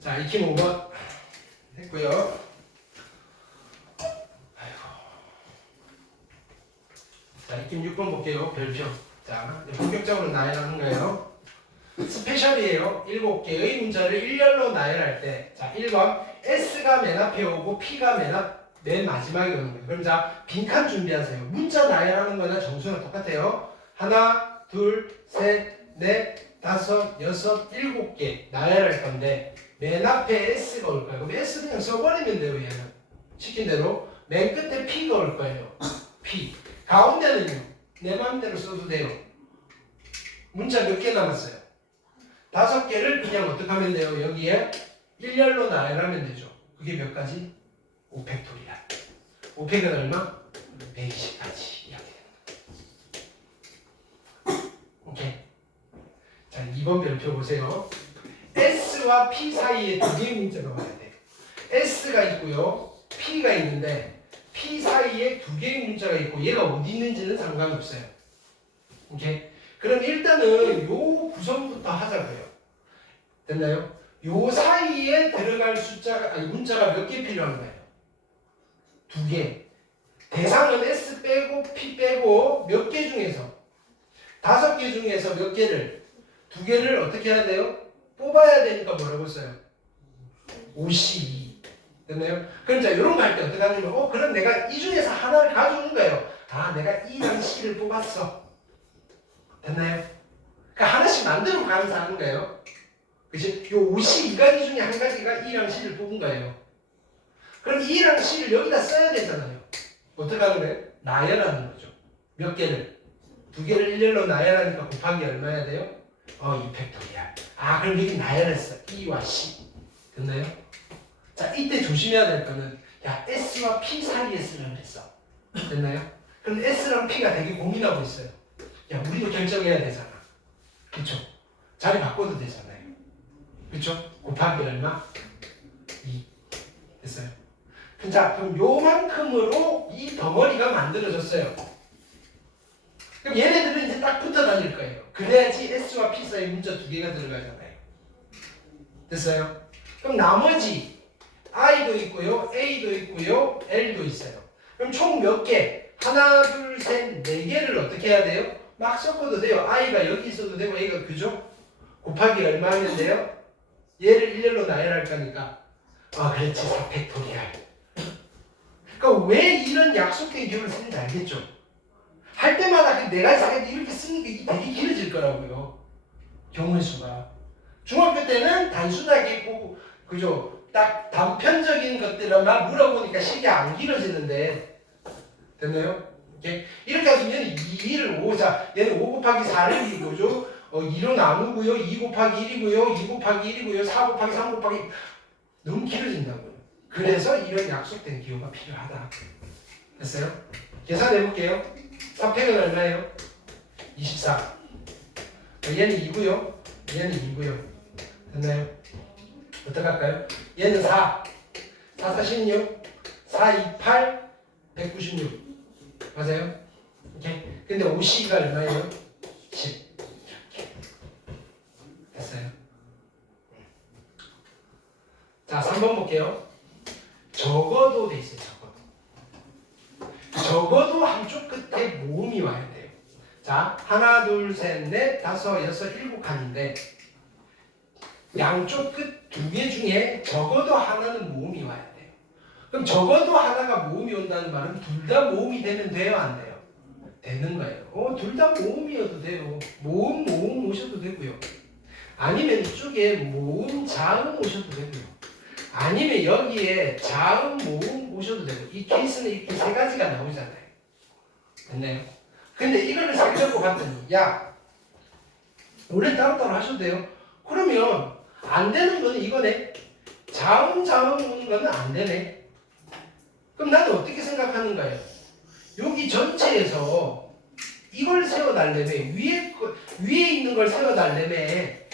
자, 익힘 5번 했고요. 자, 익힘 6번 볼게요. 별표. 자, 본격적으로 나열하는 거예요. 스페셜이에요. 7개의 문자를 일렬로 나열할 때, 자, 1번 S가 맨 앞에 오고 P가 맨 마지막에 오는 거예요. 그럼 자, 빈칸 준비하세요. 문자 나열하는 거나 정수랑 똑같아요. 하나, 둘, 셋, 넷, 다섯, 여섯, 7개 나열할 건데 맨 앞에 S가 올 거예요. 그럼 S 그냥 써버리면 돼요. 얘는 시킨 대로. 맨 끝에 P가 올 거예요. P. 가운데는요. 내 마음대로 써도 돼요. 문자 몇 개 남았어요? 5개를 그냥 어떻게 하면 돼요? 여기에 일렬로 나열하면 되죠. 그게 몇 가지? 5팩토리알. 5팩은 얼마? 120가지. 이렇게 됩니다. 오케이. 자, 2번 별표 보세요. S와 P 사이에 2개의 문자가 와야 돼. S가 있고요. P가 있는데 P 사이에 2개의 문자가 있고 얘가 어디 있는지는 상관없어요. 오케이. 그럼 일단은 요 구성부터 하자고요. 됐나요? 요 사이에 들어갈 숫자가 아니 문자가 몇 개 필요한 거예요? 2개. 대상은 S 빼고 P 빼고 몇 개 중에서 5개 중에서 몇 개를 2개를 어떻게 해야 돼요? 뽑아야 되니까 뭐라고 써요? 52. 됐나요? 그럼 자 이런 거 할 때 어떻게 하냐면 그럼 내가 이 중에서 하나를 가져오는 거예요. 아 내가 E랑 C를 뽑았어. 됐나요? 그러니까 하나씩 만들어 가면서 하는 거예요. 그치? 요 52가지 중에 한 가지가 E랑 C를 뽑은 거예요. 그럼 E랑 C를 여기다 써야 되잖아요. 어떻게 하는 거예요? 나열하는 거죠. 몇 개를? 2개를 일렬로 나열하니까 곱하기 얼마야 돼요? 2팩토리알. 아 그럼 여기 나열했어. E와 C. 됐나요? 자 이때 조심해야 될 거는 야 S와 P 사이에 쓰려고 했어. 됐나요? 그럼 S랑 P가 되게 고민하고 있어요. 야 우리도 결정해야 되잖아. 그쵸? 자리 바꿔도 되잖아요. 그쵸? 곱하기 얼마? 2. 됐어요? 자 그럼 요만큼으로 이 덩어리가 만들어졌어요. 그럼 얘네들은 이제 딱 붙어 다닐 거예요. 그래야지 S와 P 사이에 문자 2개가 들어가잖아요. 됐어요? 그럼 나머지 I도 있고요, A도 있고요, L도 있어요. 그럼 총 몇 개? 하나, 둘, 셋, 4개를 어떻게 해야 돼요? 막 섞어도 돼요. I가 여기 있어도 되고 A가 그죠? 곱하기 얼마 하면 돼요? 얘를 일렬로 나열할 거니까 그렇지 4팩토리알. 그러니까 왜 이런 약속된 기호를 쓰는지 알겠죠? 할 때마다 내가 이렇게 쓰니까 이게 되게 길어질 거라고요. 경우의 수가. 중학교 때는 단순하게 있고 그죠? 딱 단편적인 것들만 물어보니까 식이 안 길어지는데 됐나요? 이렇게 하시면 2를 5, 자 얘는 5 곱하기 4를 이거죠? 2로 나누고요. 2 곱하기 1이고요. 2 곱하기 1이고요. 4 곱하기 3 곱하기 너무 길어진다고요. 그래서 이런 약속된 기호가 필요하다. 됐어요? 계산해 볼게요. 3팩은 얼마예요? 24. 얘는 2고요. 얘는 2고요. 됐나요? 어떻게 할까요? 얘는 4. 4, 4, 16. 4, 2, 8. 196. 맞아요? 오케이. 근데 52가 얼마예요? 10. 이렇게. 됐어요? 자, 3번 볼게요. 적어도 돼 있어요. 적어도 한쪽 끝에 모음이 와야 돼요. 자, 하나, 둘, 셋, 넷, 다섯, 여섯, 일곱 칸인데 양쪽 끝 두 개 중에 적어도 하나는 모음이 와야 돼요. 그럼 적어도 하나가 모음이 온다는 말은 둘 다 모음이 되면 돼요, 안 돼요? 되는 거예요. 둘 다 모음이어도 돼요. 모음 오셔도 되고요. 아니면 이쪽에 모음, 자음 오셔도 되고요. 아니면 여기에 자음, 모음 오셔도 되고. 이 케이스는 이렇게 세 가지가 나오잖아요. 됐나요? 근데 이거를 생각하고 봤더니 야, 원래 따로따로 하셔도 돼요. 그러면 안 되는 거는 이거네. 자음 오는 거는 안 되네. 그럼 나는 어떻게 생각하는가요? 여기 전체에서 이걸 세워달래매. 위에 있는 걸 세워달래매.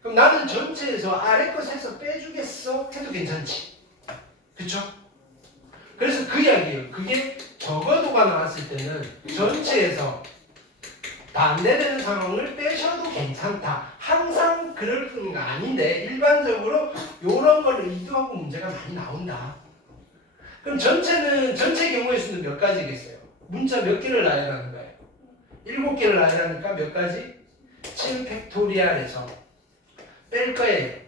그럼 나는 전체에서 아래 거 세서 빼주겠어? 해도 괜찮지. 그쵸? 그래서 그 이야기예요. 그게 적어도가 나왔을 때는 전체에서 반대되는 상황을 빼셔도 괜찮다. 항상 그럴 건 아닌데 일반적으로 이런 걸 의도하고 문제가 많이 나온다. 그럼 전체 경우의 수는 몇 가지겠어요? 문자 몇 개를 나열하는 거예요? 7개를 나열하니까 몇 가지? 7팩토리알에서 뺄 거예요.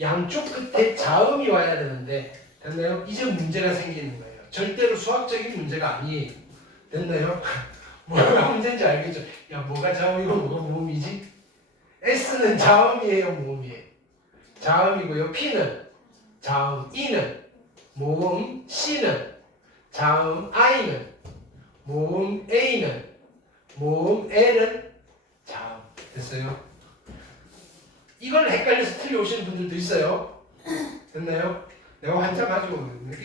양쪽 끝에 자음이 와야 되는데 됐나요? 이제 문제가 생기는 거예요. 절대로 수학적인 문제가 아니에요. 됐나요? 뭐가 문제인지 알겠죠? 야, 뭐가 자음이고 뭐가 모음이지? S는 자음이에요, 모음이에요? 자음이고요. P는 자음, E는 모음, C는 자음, I는 모음, A는 모음, L은 자음. 됐어요? 이걸 헷갈려서 틀려오시는 분들도 있어요. 됐나요? 내가 환자 가지고 오는데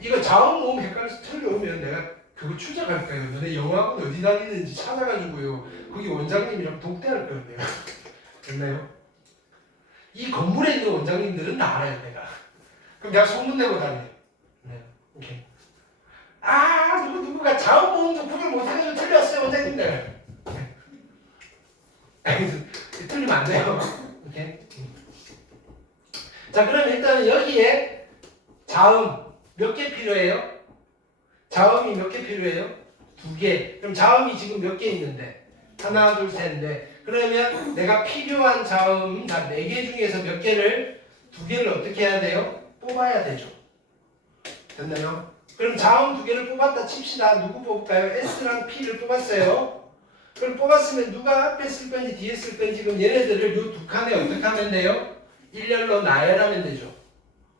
이거 자음, 모음 헷갈려서 틀려오면 내가 그거 추적할 거예요. 너네 영어학원 어디 다니는지 찾아가지고요. 거기 원장님이랑 독대할 거예요. 됐나요? 이 건물에 있는 원장님들은 다 알아요, 내가. 그럼 내가 소문내고 다녀요. 네, 오케이. 누구가 자음, 모음도 구별 못해가지고 틀렸어요, 원장님들. 틀리면 안 돼요. 오케이. 자, 그럼 일단 여기에 자음 몇 개 필요해요? 자음이 몇 개 필요해요? 2개. 그럼 자음이 지금 몇 개 있는데? 하나, 둘, 셋, 넷. 그러면 내가 필요한 자음 4개 중에서 몇 개를 2개를 어떻게 해야 돼요? 뽑아야 되죠. 됐나요? 그럼 자음 2개를 뽑았다 칩시다. 누구 뽑을까요? S랑 P를 뽑았어요. 그럼 뽑았으면 누가 앞에 쓸 건지 뒤에 쓸 건지 그럼 얘네들을 요 두 칸에 어떻게 하면 돼요? 일렬로 나열하면 되죠.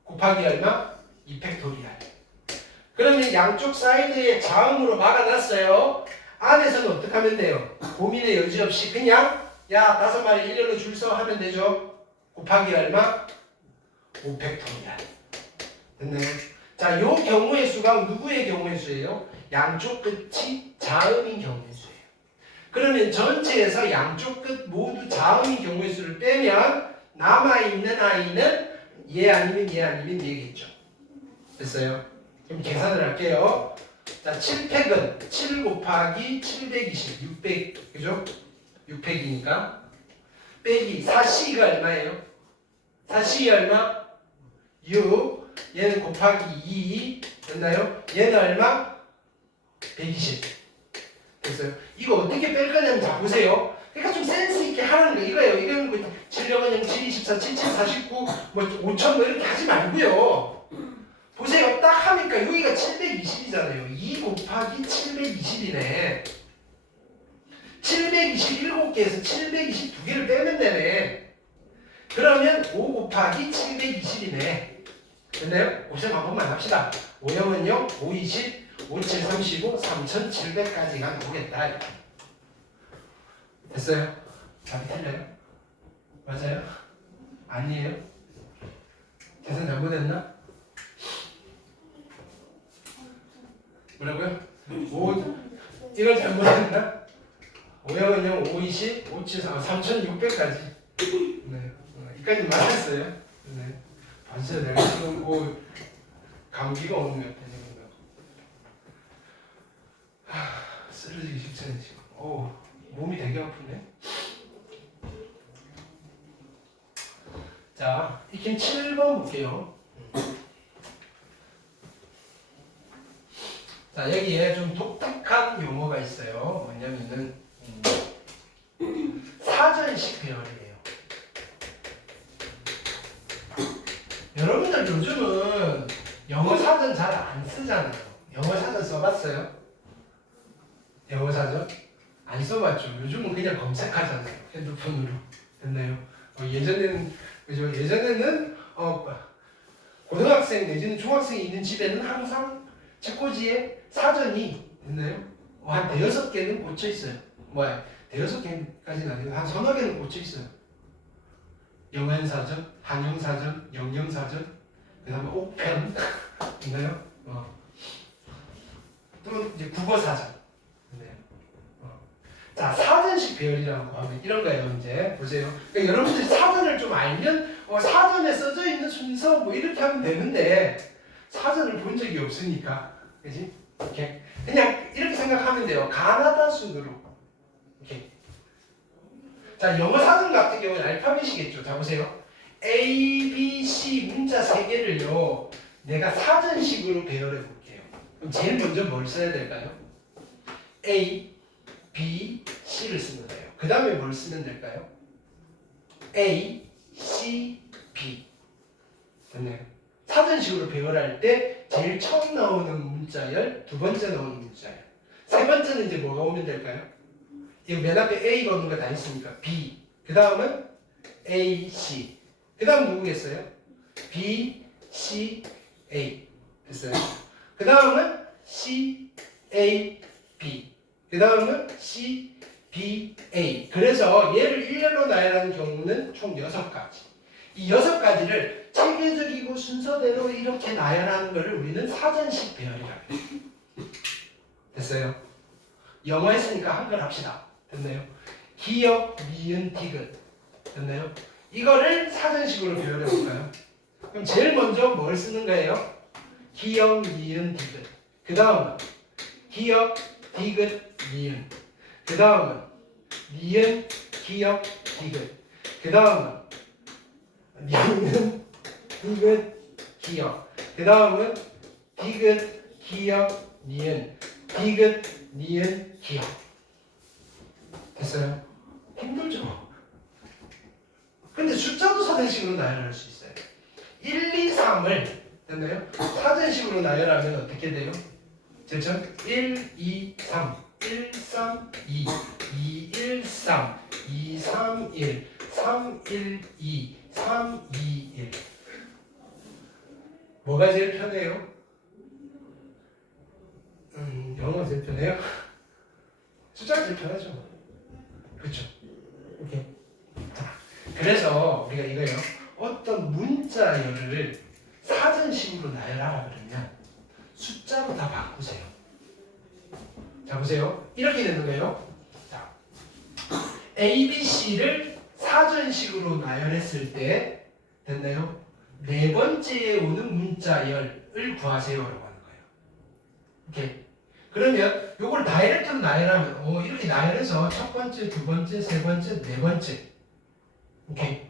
곱하기 얼마? 2팩토리알. 그러면 양쪽 사이드에 자음으로 막아놨어요. 안에서는 어떻게 하면 돼요? 고민의 여지 없이 그냥 야 5마리 일렬로 줄 서 하면 되죠. 곱하기 얼마? 5팩토리알. 됐나요? 자, 요 경우의 수가 누구의 경우의 수예요? 양쪽 끝이 자음인 경우의 수예요. 그러면 전체에서 양쪽 끝 모두 자음인 경우의 수를 빼면 남아있는 아이는 얘 아니면 얘겠죠. 됐어요? 그럼 계산을 할게요. 자, 7팩은 7 곱하기 720, 600, 그죠? 6팩이니까 빼기 4C가 얼마예요? 4C 얼마? 6. 얘는 곱하기 2. 됐나요? 얘는 얼마? 120. 됐어요? 이거 어떻게 뺄 거냐면 자 보세요. 그러니까 좀 센스 있게 하라는 거 이거예요. 이거는 뭐 7령은 0, 7, 24, 77, 49, 뭐 5000 뭐 이렇게 하지 말고요. 보세요. 딱 하니까 여기가 720이잖아요. 2 곱하기 720이네. 727개에서 722개를 빼면 되네. 그러면 5 곱하기 720이네. 됐나요? 옵션 한 번만 합시다. 5형은 0, 5, 20, 5, 7, 35, 3700까지가 나오겠다. 이렇게. 됐어요? 답이 틀려요? 맞아요? 아니에요? 계산 잘못했나? 뭐라고요? 5, 이걸 잘못했나? 5형은 0, 5, 20, 5, 7, 3600까지 여기까지 맞았어요. 네. 봤어요. 내가 지금 감기가 오는 것 같아 지금. 쓰러지기 직전에 지금. 몸이 되게 아프네. 자, 익힘 7번 볼게요. 자, 여기에 좀 독특한 용어가 있어요. 뭐냐면은 사전식 배열이에요. 여러분들 요즘은 영어 사전 잘 안 쓰잖아요. 영어 사전 써봤어요? 영어 사전? 안 써봤죠. 요즘은 그냥 검색하잖아요. 핸드폰으로. 됐나요? 예전에는 그죠? 예전에는 고등학생 내지는 중학생이 있는 집에는 항상 책꽂이에 사전이 있나요? 한 대여섯 개는 꽂혀 있어요. 대여섯 개까지는 아니고 한 서너 개는 꽂혀 있어요. 영현사전, 한영사전, 영영사전, 그 다음에 옥편 있나요? 또 이제 국어사전. 있나요? 자, 사전식 배열이라고 하면 이런 거예요. 이제 보세요. 그러니까 여러분들이 사전을 좀 알면 사전에 써져 있는 순서 뭐 이렇게 하면 되는데 사전을 본 적이 없으니까, 그지? 이렇게 그냥 이렇게 생각하면 돼요. 가나다 순으로 이렇게. 자, 영어 사전 같은 경우는 알파벳이겠죠. 자, 보세요. A, B, C 문자 3개를요 내가 사전식으로 배열해 볼게요. 그럼 제일 먼저 뭘 써야 될까요? A, B, C를 쓰면 돼요. 그 다음에 뭘 쓰면 될까요? A, C, B. 됐나요? 사전식으로 배열할 때 제일 처음 나오는 문자열, 두 번째 나오는 문자열, 세 번째는 이제 뭐가 오면 될까요? 이거 맨 앞에 A가 오는 거 다 있으니까 B. 그 다음은 A, C. 그 다음 누구겠어요? B, C, A. 됐어요? 그 다음은 C, A, B. 그 다음은 C, B, A. 그래서 얘를 일렬로 나열하는 경우는 총 6가지. 이 6가지를 체계적이고 순서대로 이렇게 나열하는 것을 우리는 사전식 배열이라고 해요. 됐어요? 영어 했으니까 한글 합시다. 됐나요? 기역, 미은, 디귿. 됐나요? 이거를 사전식으로 배열해 볼까요? 그럼 제일 먼저 뭘 쓰는 거예요? 기역, 미은, 디귿. 그 다음은 기역, 디귿, 미은. 그 다음은 미은, 기역, 디귿. 그 다음은 미은, 디귿, 기역. 그 다음은 디귿, 기역, 미은. 디귿, 미은, 기역. 됐어요? 힘들죠? 근데 숫자도 사전식으로 나열할 수 있어요. 1, 2, 3을 됐나요? 사전식으로 나열하면 어떻게 돼요? 됐죠? 1, 2, 3 1, 3, 2 2, 1, 3 2, 3, 1 3, 1, 2 3, 2, 1 뭐가 제일 편해요? 영어가 제일 편해요? 숫자가 제일 편하죠. 그렇죠? 오케이. 그래서 우리가 이거요. 어떤 문자열을 사전식으로 나열하라 그러면 숫자로 다 바꾸세요. 자, 보세요. 이렇게 되는 거예요. 자, A, B, C를 사전식으로 나열했을 때 됐나요? 네 번째에 오는 문자열을 구하세요라고 하는 거예요. 오케이. 그러면 요걸 다이렉트로 나열하면 이렇게 나열해서 첫 번째, 두 번째, 세 번째, 네 번째. 오케이.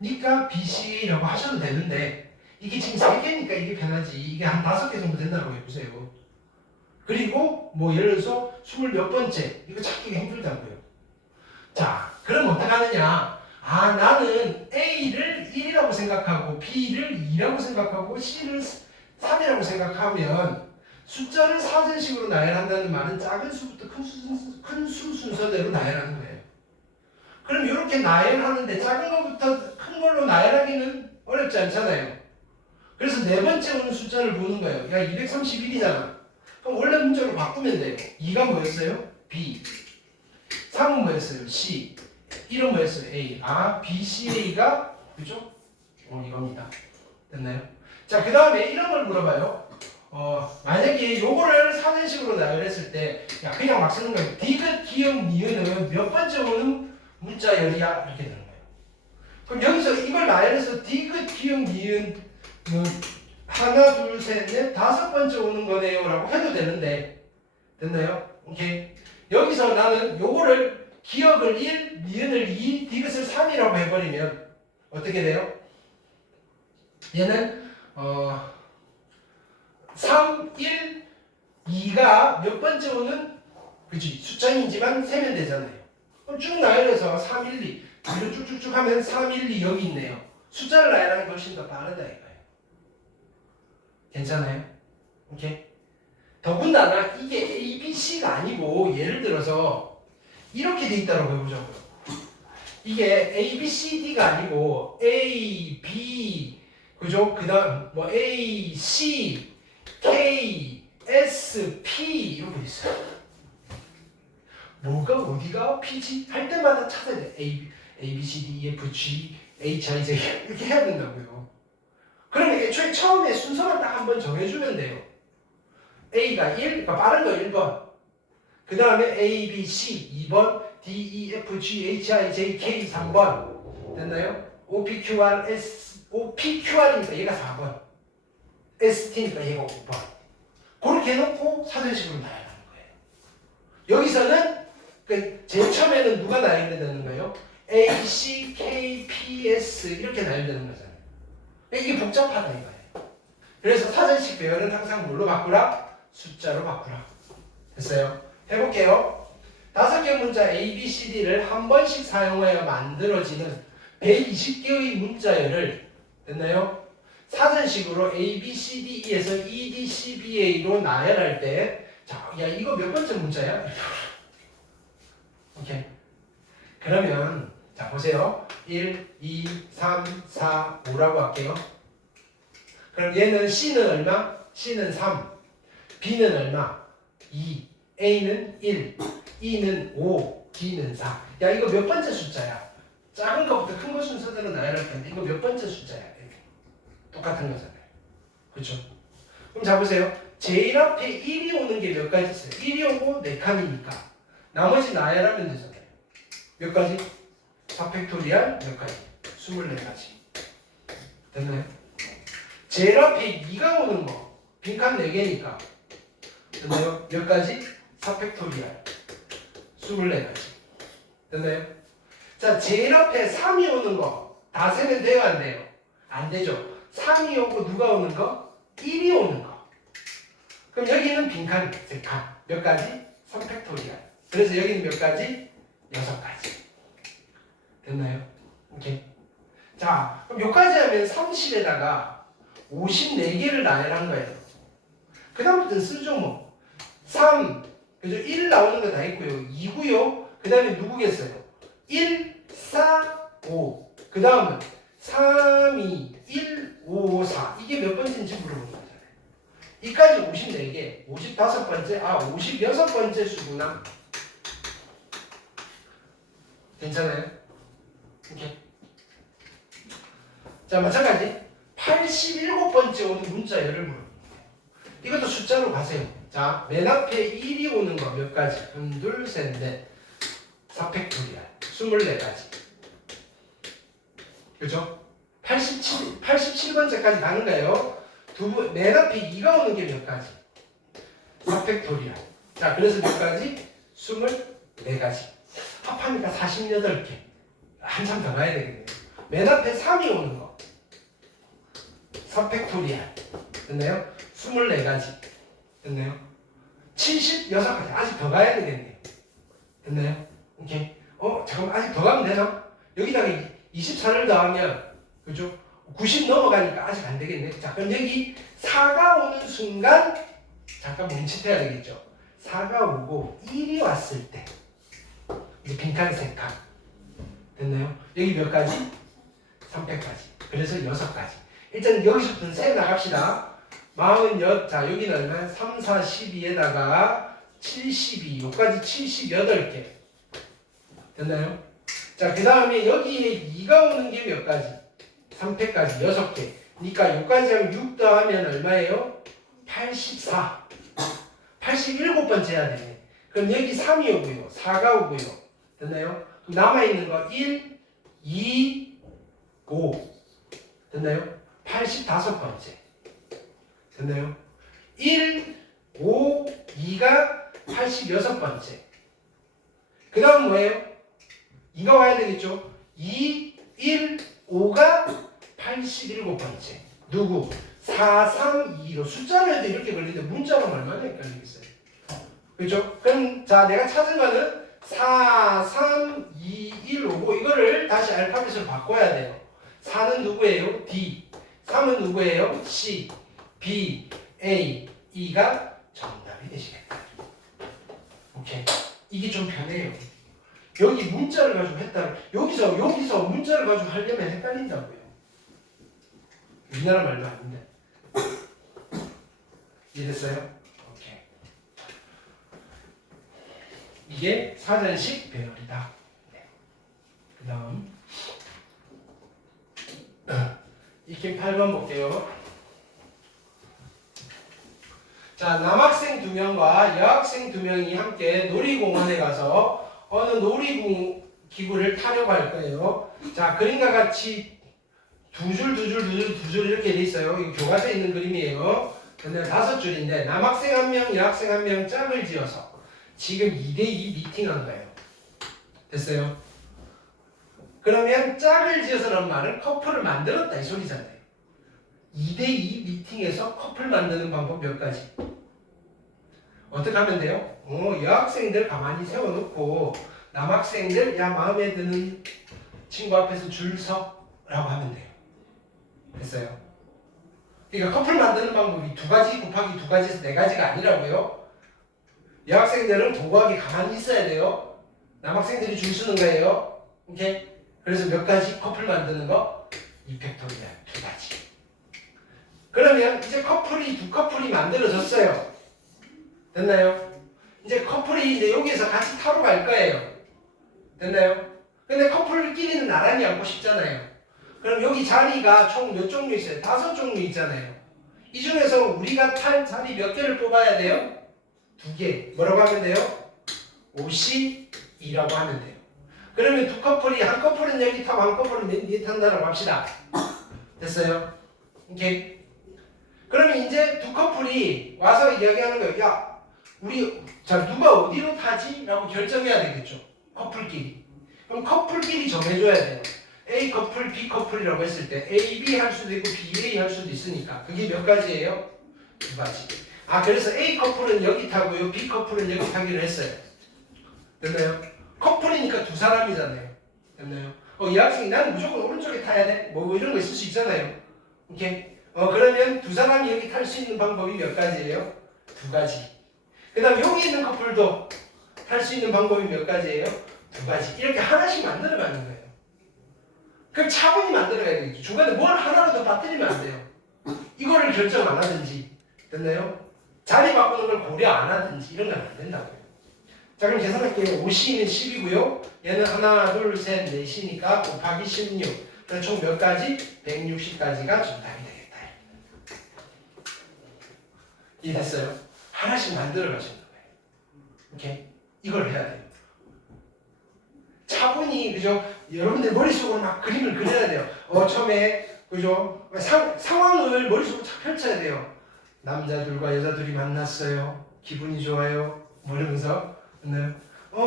그러니까 BC라고 하셔도 되는데 이게 지금 3개니까 이게 편하지. 이게 한 5개 정도 된다고 해보세요. 그리고 뭐 예를 들어서 20몇 번째 이거 찾기가 힘들다고요. 자, 그럼 어떡하느냐? 나는 A를 1이라고 생각하고 B를 2라고 생각하고 C를 3이라고 생각하면 숫자를 사전식으로 나열한다는 말은 작은 수부터 큰 수 순서대로 나열하는 거예요. 그럼 이렇게 나열하는데 작은 것부터 큰 걸로 나열하기는 어렵지 않잖아요. 그래서 네 번째 오는 숫자를 보는 거예요. 야, 231이잖아. 그럼 원래 문자로 바꾸면 돼요. 2가 뭐였어요? B. 3은 뭐였어요? C. 1은 뭐였어요? A. B, C, A가 그죠? 이겁니다. 됐나요? 자, 그 다음에 이런 걸 물어봐요. 만약에 요거를 사전식으로 나열했을 때, 그냥 막 쓰는 거예요. 디귿, 기역, 미은은 몇 번째 오는 문자열이야? 이렇게 되는 거예요. 그럼 여기서 이걸 나열해서 디귿, 기역, 니은 하나, 둘, 셋, 넷, 다섯 번째 오는 거네요 라고 해도 되는데 됐나요? 오케이. 여기서 나는 요거를 기역을 1, 니은을 2, 디귿을 3이라고 해버리면 어떻게 돼요? 얘는 3, 1, 2가 몇 번째 오는 그치 숫자인지만 세면 되잖아요. 그럼 쭉 나열해서 3, 1, 2 뒤로 쭉쭉쭉 하면 3, 1, 2 여기 있네요. 숫자를 나열하는 게 훨씬 더 빠르다 이거예요. 괜찮아요? 오케이. 더군다나 이게 A, B, C가 아니고 예를 들어서 이렇게 돼 있다고 해보자고요. 이게 A, B, C, D가 아니고 A, B 그죠? 그 다음 뭐 A, C, K, S, P 이렇게 있어요. 뭐가 어디가 P지? 할 때마다 찾아야 돼. A, B, C, D, E, F, G, H, I, J 이렇게 해야 된다고요. 그러면 애초에 처음에 순서만 딱 한번 정해주면 돼요. A가 1, 그러니까 빠른 거 1번. 그 다음에 A, B, C 2번, D, E, F, G, H, I, J, K 3번. 됐나요? O, P, Q, R, S, O, P, Q, R이니까 얘가 4번. S, T니까 얘가 5번. 그렇게 해놓고 사전식으로 나열하는 거예요. 여기서는 제일 처음에는 누가 나열되는 거예요? A, C, K, P, S 이렇게 나열되는 거잖아요. 이게 복잡하다 이거예요. 그래서 사전식 배열은 항상 뭘로 바꾸라? 숫자로 바꾸라. 됐어요? 해볼게요. 5개 문자 A, B, C, D를 한 번씩 사용하여 만들어지는 120개의 문자열을 됐나요? 사전식으로 A, B, C, D, E에서 E, D, C, B, A로 나열할 때 자, 야 이거 몇 번째 문자야? 오케이. 그러면 자 보세요. 1, 2, 3, 4, 5라고 할게요. 그럼 얘는 C는 얼마? C는 3. B는 얼마? 2. A는 1. E는 5. D는 4. 야 이거 몇 번째 숫자야? 작은 거부터 큰 거 순서대로 나열할 텐데 이거 몇 번째 숫자야? 이렇게. 똑같은 거잖아요. 그렇죠? 그럼 자 보세요. 제일 앞에 1이 오는 게 몇 가지 있어요? 1이 오고 4칸이니까 나머지 나열하면 되잖아요. 몇 가지? 4팩토리알 몇 가지? 24가지. 됐나요? 제일 앞에 2가 오는 거 빈칸 4개니까 됐나요? 몇 가지? 4팩토리알 24가지. 됐나요? 자 제일 앞에 3이 오는 거 다 세면 돼요 안 돼요? 안 되죠. 3이 오고 누가 오는 거? 1이 오는 거. 그럼 여기는 빈칸 3칸 몇 가지? 3팩토리알. 그래서 여기는 몇 가지? 6가지. 됐나요? 오케이. 자 그럼 여기까지 하면 30에다가 54개를 나열한 거예요. 그 다음부터는 쓰죠 뭐. 3, 그죠? 1 나오는 거 다 있고요. 2고요. 그 다음에 누구겠어요? 1, 4, 5. 그 다음은 3, 2, 1, 5, 4. 이게 몇 번째인지 물어보는 거잖아요. 이까지 54개, 55번째, 56번째 수구나. 괜찮아요? 오케이. 자, 마찬가지. 87번째 오는 문자열을 물어봅니다. 이것도 숫자로 가세요. 자, 맨 앞에 1이 오는 거 몇 가지? 1, 2, 3, 4. 4팩토리알. 24가지. 그죠? 87번째까지 가는 거예요. 맨 앞에 2가 오는 게 몇 가지? 4팩토리알. 자, 그래서 몇 가지? 24가지. 합하니까 48개. 한참 더 가야 되겠네요. 맨 앞에 3이 오는 거. 4팩토리알. 됐나요? 24가지. 됐나요? 76가지. 아직 더 가야 되겠네요. 됐나요? 오케이. 잠깐만. 아직 더 가면 되나? 여기다가 24를 더하면, 그죠? 90 넘어가니까 아직 안 되겠네. 자, 그럼 여기 4가 오는 순간, 잠깐 멈칫해야 되겠죠? 4가 오고 1이 왔을 때, 이제 빈칸 3칸. 됐나요? 여기 몇 가지? 300가지. 그래서 6가지. 일단 여기서부터 세 나갑시다. 46, 자, 여기는 얼마야? 3, 4, 12에다가 72, 여기까지 78개. 됐나요? 자, 그 다음에 여기에 2가 오는 게 몇 가지? 3팩까지 6개. 그러니까 여기까지 하면 6 더하면 얼마예요? 84. 87번째 해야 되네. 그럼 여기 3이 오고요. 4가 오고요. 됐나요? 그럼 남아있는 거 1, 2, 5 됐나요? 85번째 됐나요? 1, 5, 2가 86번째 그 다음 뭐예요? 2가 와야 되겠죠? 2, 1, 5가 87번째 누구? 4, 3, 2로 숫자로 해도 이렇게 걸리는데 문자로 얼마나 헷갈리겠어요? 그렇죠? 그럼 자 내가 찾은 거는 4, 3, 2, 1, 5고 이거를 다시 알파벳으로 바꿔야 돼요. 4는 누구예요? D 3은 누구예요? C B, A, E가 정답이 되시겠다. 오케이. 이게 좀 편해요. 여기 문자를 가지고 했다. 여기서 문자를 가지고 하려면 헷갈린다고요. 우리나라 말도 아닌데. 이해됐어요? 오케이. 이게 사전식 배열이다. 네. 그 다음 익힘 8번 볼게요. 자, 남학생 2명과 여학생 2명이 함께 놀이공원에 가서 어느 놀이기구를 타려고 할 거예요. 자, 그림과 같이 두 줄 이렇게 돼 있어요. 이거 교과서에 있는 그림이에요. 근데 5줄인데 남학생 1명, 여학생 1명 짝을 지어서 지금 2대2 미팅한 거예요. 됐어요? 그러면 짝을 지어서라는 말은 커플을 만들었다 이 소리잖아요. 2대2 미팅에서 커플 만드는 방법 몇 가지. 어떻게 하면 돼요? 여학생들 가만히 세워놓고 남학생들 야 마음에 드는 친구 앞에서 줄 서 라고 하면 돼요. 됐어요? 그러니까 커플 만드는 방법이 2가지 곱하기 2가지에서 4가지가 아니라고요. 여학생들은 도구하기 가만히 있어야 돼요. 남학생들이 줄 서는 거예요. 오케이? 그래서 몇 가지 커플 만드는 거? 이펙토리얼 2가지. 그러면 이제 두 커플이 만들어졌어요. 됐나요? 이제 커플이 이제 여기에서 같이 타러 갈 거예요. 됐나요? 근데 커플끼리는 나란히 앉고 싶잖아요. 그럼 여기 자리가 총 몇 종류 있어요? 5종류 있잖아요. 이 중에서 우리가 탈 자리 몇 개를 뽑아야 돼요? 2개. 뭐라고 하면 돼요? 52라고 하면 돼요. 그러면 한 커플은 여기 타고 한 커플은 맨 뒤에 탄다라고 합시다. 됐어요? 오케이. 그러면 이제 2 커플이 와서 이야기하는 거예요. 야, 누가 어디로 타지? 라고 결정해야 되겠죠. 커플끼리. 그럼 커플끼리 정해줘야 돼요. A 커플, B 커플이라고 했을 때 A, B 할 수도 있고 B, A 할 수도 있으니까 그게 몇 가지예요? 2가지. 그래서 A 커플은 여기 타고요. B 커플은 여기 타기로 했어요. 됐나요? 커플이니까 2사람이잖아요. 됐나요? 이 학생이 나는 무조건 오른쪽에 타야 돼? 뭐 이런 거 있을 수 있잖아요. 오케이? 그러면 2사람이 여기 탈 수 있는 방법이 몇 가지예요? 2가지. 그 다음 여기 있는 커플도 탈 수 있는 방법이 몇 가지예요? 2가지. 이렇게 하나씩 만들어가는 거예요. 그럼 차분히 만들어가야 되겠죠. 중간에 뭘 하나라도 빠뜨리면 안 돼요. 이거를 결정 안 하든지. 됐나요? 자리 바꾸는 걸 고려 안 하든지 이런 건 안 된다고요. 자, 그럼 계산할게요. 50는 10이고요. 얘는 하나, 둘, 셋, 넷이니까 곱하기 16. 그래서 총 몇 가지? 160가지가 정답이 되겠다. 이해됐어요? 하나씩 만들어 가시는 거예요. 오케이? 이걸 해야 돼요. 차분히, 그죠? 여러분들 머릿속으로 막 그림을 그려야 돼요. 처음에, 그죠? 상황을 머릿속으로 착 펼쳐야 돼요. 남자들과 여자들이 만났어요. 기분이 좋아요. 뭐 이러면서.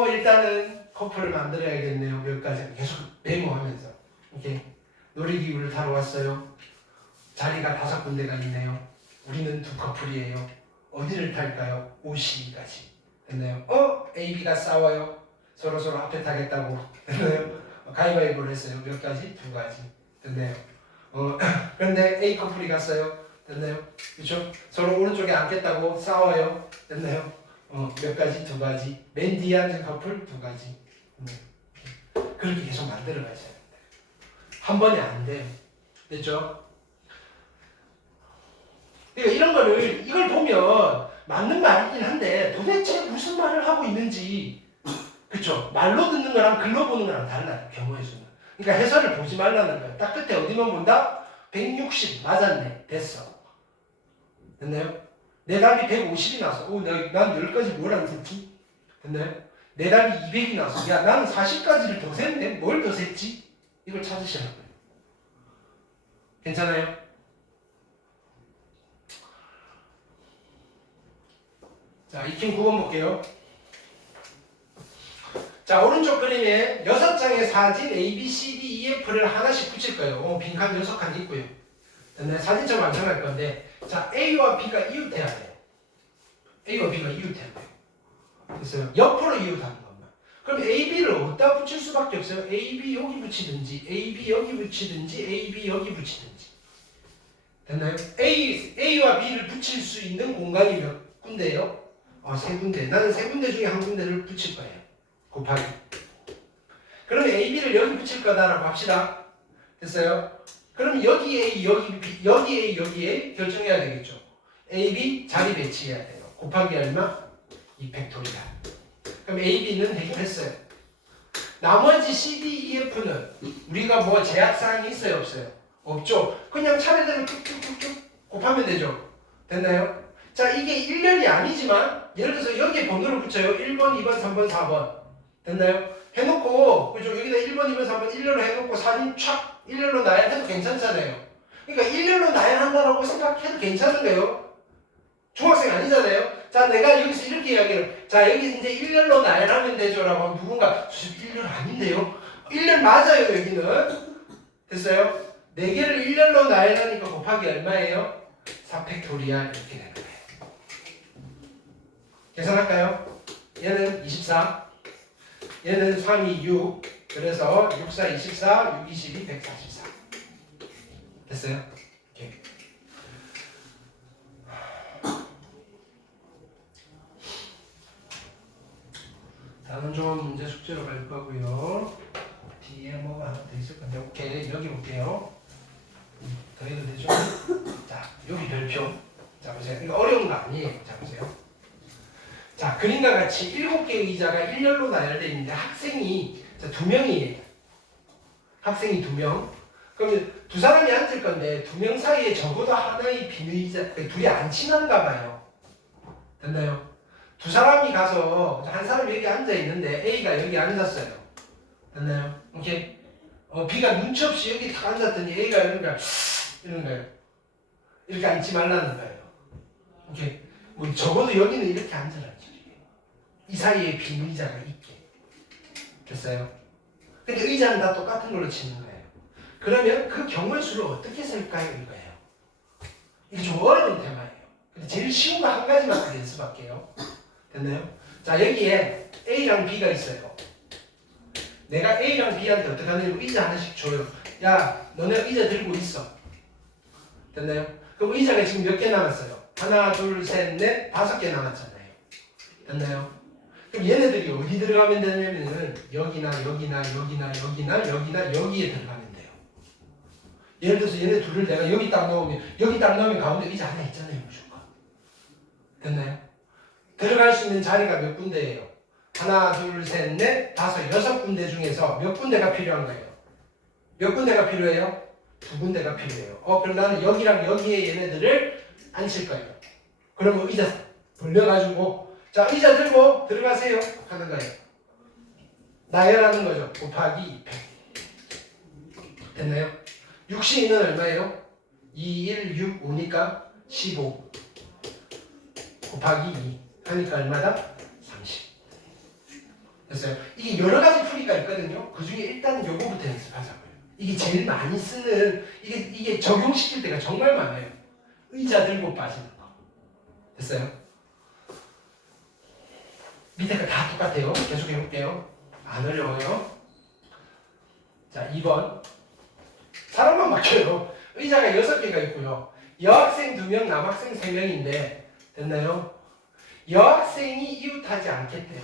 일단은 커플을 만들어야겠네요. 몇 가지 계속 메모하면서. 오케이. 놀이기구를 타러 왔어요. 자리가 5군데가 있네요. 우리는 2 커플이에요. 어디를 탈까요? 52까지. 됐나요? A, B가 싸워요. 서로 앞에 타겠다고. 됐나요? 가위바위보를 했어요. 몇 가지? 2가지. 됐나요? 그런데 A 커플이 갔어요. 됐나요? 그렇죠? 서로 오른쪽에 앉겠다고 싸워요. 됐나요? 몇 가지? 2가지. 맨 뒤에 앉은 커플 2가지. 그렇게 계속 만들어 가셔야 돼요. 한 번에 안 돼요. 됐죠? 그러니까 이걸 보면 맞는 말이긴 한데 도대체 무슨 말을 하고 있는지, 그쵸? 말로 듣는 거랑 글로 보는 거랑 달라요. 경우의 수는. 그러니까 해설을 보지 말라는 거예요. 딱 끝에 어디만 본다? 160 맞았네. 됐어. 됐나요? 내 답이 150이 나왔어. 난 여기까지 뭘 안 셌지? 됐나요? 내 답이 200이 나왔어. 야, 나는 40까지를 더 셌네. 뭘 더 셌지? 이걸 찾으시라고요. 괜찮아요? 자, 익힌 9번 볼게요. 자, 오른쪽 그림에 6장의 사진 A, B, C, D, E, F를 하나씩 붙일 거예요. 빈칸 6칸 있고요. 사진첩 완성할 건데, 자, A와 B가 이웃해야 돼요. A와 B가 이웃해야 돼요. 됐어요? 옆으로 이웃하는 겁니다. 그럼 A, B를 어디다 붙일 수밖에 없어요? A, B 여기 붙이든지, A, B 여기 붙이든지, A, B 여기 붙이든지. 됐나요? A와 B를 붙일 수 있는 공간이 몇 군데예요? 3군데. 나는 3군데 중에 한 군데를 붙일 거예요. 곱하기. 그러면 A, B를 여기 붙일 거다라고 합시다. 됐어요? 그럼 여기 A, 여기 B, 여기 A, 여기 A 결정해야 되겠죠. A, B 자리 배치해야 돼요. 곱하기 얼마? 2팩토리얼. 그럼 A, B는 해결했어요. 나머지 C, D, E, F는 우리가 뭐 제약사항이 있어요? 없어요? 없죠. 그냥 차례대로 쭉쭉쭉쭉 곱하면 되죠. 됐나요? 자, 이게 일렬이 아니지만 예를 들어서 여기에 번호를 붙여요. 1번, 2번, 3번, 4번. 됐나요? 해놓고 그죠? 여기다 1번, 2번, 3번 일렬로 해놓고 사진 촥 일렬로 나열해도 괜찮잖아요. 그러니까 일렬로 나열한다라고 생각해도 괜찮은 거예요. 중학생 아니잖아요. 자, 내가 여기서 이렇게 이야기를 자, 여기 이제 일렬로 나열하면 되죠 라고 하면 누군가 일렬 아닌데요? 일렬 맞아요 여기는. 됐어요? 4개를 일렬로 나열하니까 곱하기 얼마예요? 4팩토리얼 이렇게 되는 거예요. 계산할까요? 얘는 24, 얘는 3, 2, 6, 그래서 6, 4, 24, 6, 22, 144. 됐어요? 오케이. 다른 좀 문제 숙제로 갈 거고요. 뒤에 뭐가 하나 더 있을 건데, 오케이. 여기 볼게요. 더 해도 되죠? 자, 여기 별표. 자, 보세요. 이거 어려운 거 아니에요. 자, 보세요. 자, 그림과 같이 7개의 의자가 일렬로 나열되어 있는데 학생이 2명이에요. 학생이 2명. 그러면 2사람이 앉을 건데 2명 사이에 적어도 하나의 빈 의자, 둘이 안 친한가 봐요. 됐나요? 2사람이 가서 한 사람이 여기 앉아 있는데 A가 여기 앉았어요. 됐나요? 오케이. B가 눈치 없이 여기 딱 앉았더니 A가 이런 거예요. 이렇게 앉지 말라는 거예요. 오케이. 뭐 적어도 여기는 이렇게 앉아라죠. 이 사이에 빈 의자가 있게. 됐어요? 근데 의자는 다 똑같은 걸로 치는 거예요. 그러면 그 경우의 수를 어떻게 쓸까요? 이거예요. 이게 좀 어려운 테마예요. 근데 제일 쉬운 거 한 가지만 연습할게요. 됐나요? 자, 여기에 A랑 B가 있어요. 내가 A랑 B한테 어떻게 하냐면 의자 하나씩 줘요. 야, 너네 의자 들고 있어. 됐나요? 그럼 의자가 지금 몇 개 남았어요? 하나, 둘, 셋, 넷, 5개 남았잖아요. 됐나요? 그럼 얘네들이 어디 들어가면 되냐면은 여기나 여기나 여기나 여기나 여기나 여기에 들어가면 돼요. 예를 들어서 얘네 둘을 내가 여기 딱 넣으면 가운데 의자 하나 있잖아요. 무조건. 됐나요? 들어갈 수 있는 자리가 몇 군데예요? 하나, 둘, 셋, 넷, 5, 6군데 중에서 몇 군데가 필요한 거예요? 몇 군데가 필요해요? 2군데가 필요해요. 그럼 나는 여기랑 여기에 얘네들을 앉힐 거예요. 그러면 의자 벌려가지고 자, 의자 들고 들어가세요 하는 거예요. 나열하는 거죠. 곱하기 200. 됐나요? 6시 2는 얼마예요? 2, 1, 6, 5니까 15 곱하기 2 하니까 얼마다? 30. 됐어요? 이게 여러 가지 풀이가 있거든요. 그 중에 일단 요거부터 연습하자고요. 이게 제일 많이 쓰는 이게 적용시킬 때가 정말 많아요. 의자 들고 빠지는 거. 됐어요? 밑에 거 다 똑같아요. 계속 해볼게요. 안 어려워요. 자, 2번. 사람만 막혀요. 의자가 6개가 있고요. 여학생 2명, 남학생 3명인데 됐나요? 여학생이 이웃하지 않겠대요.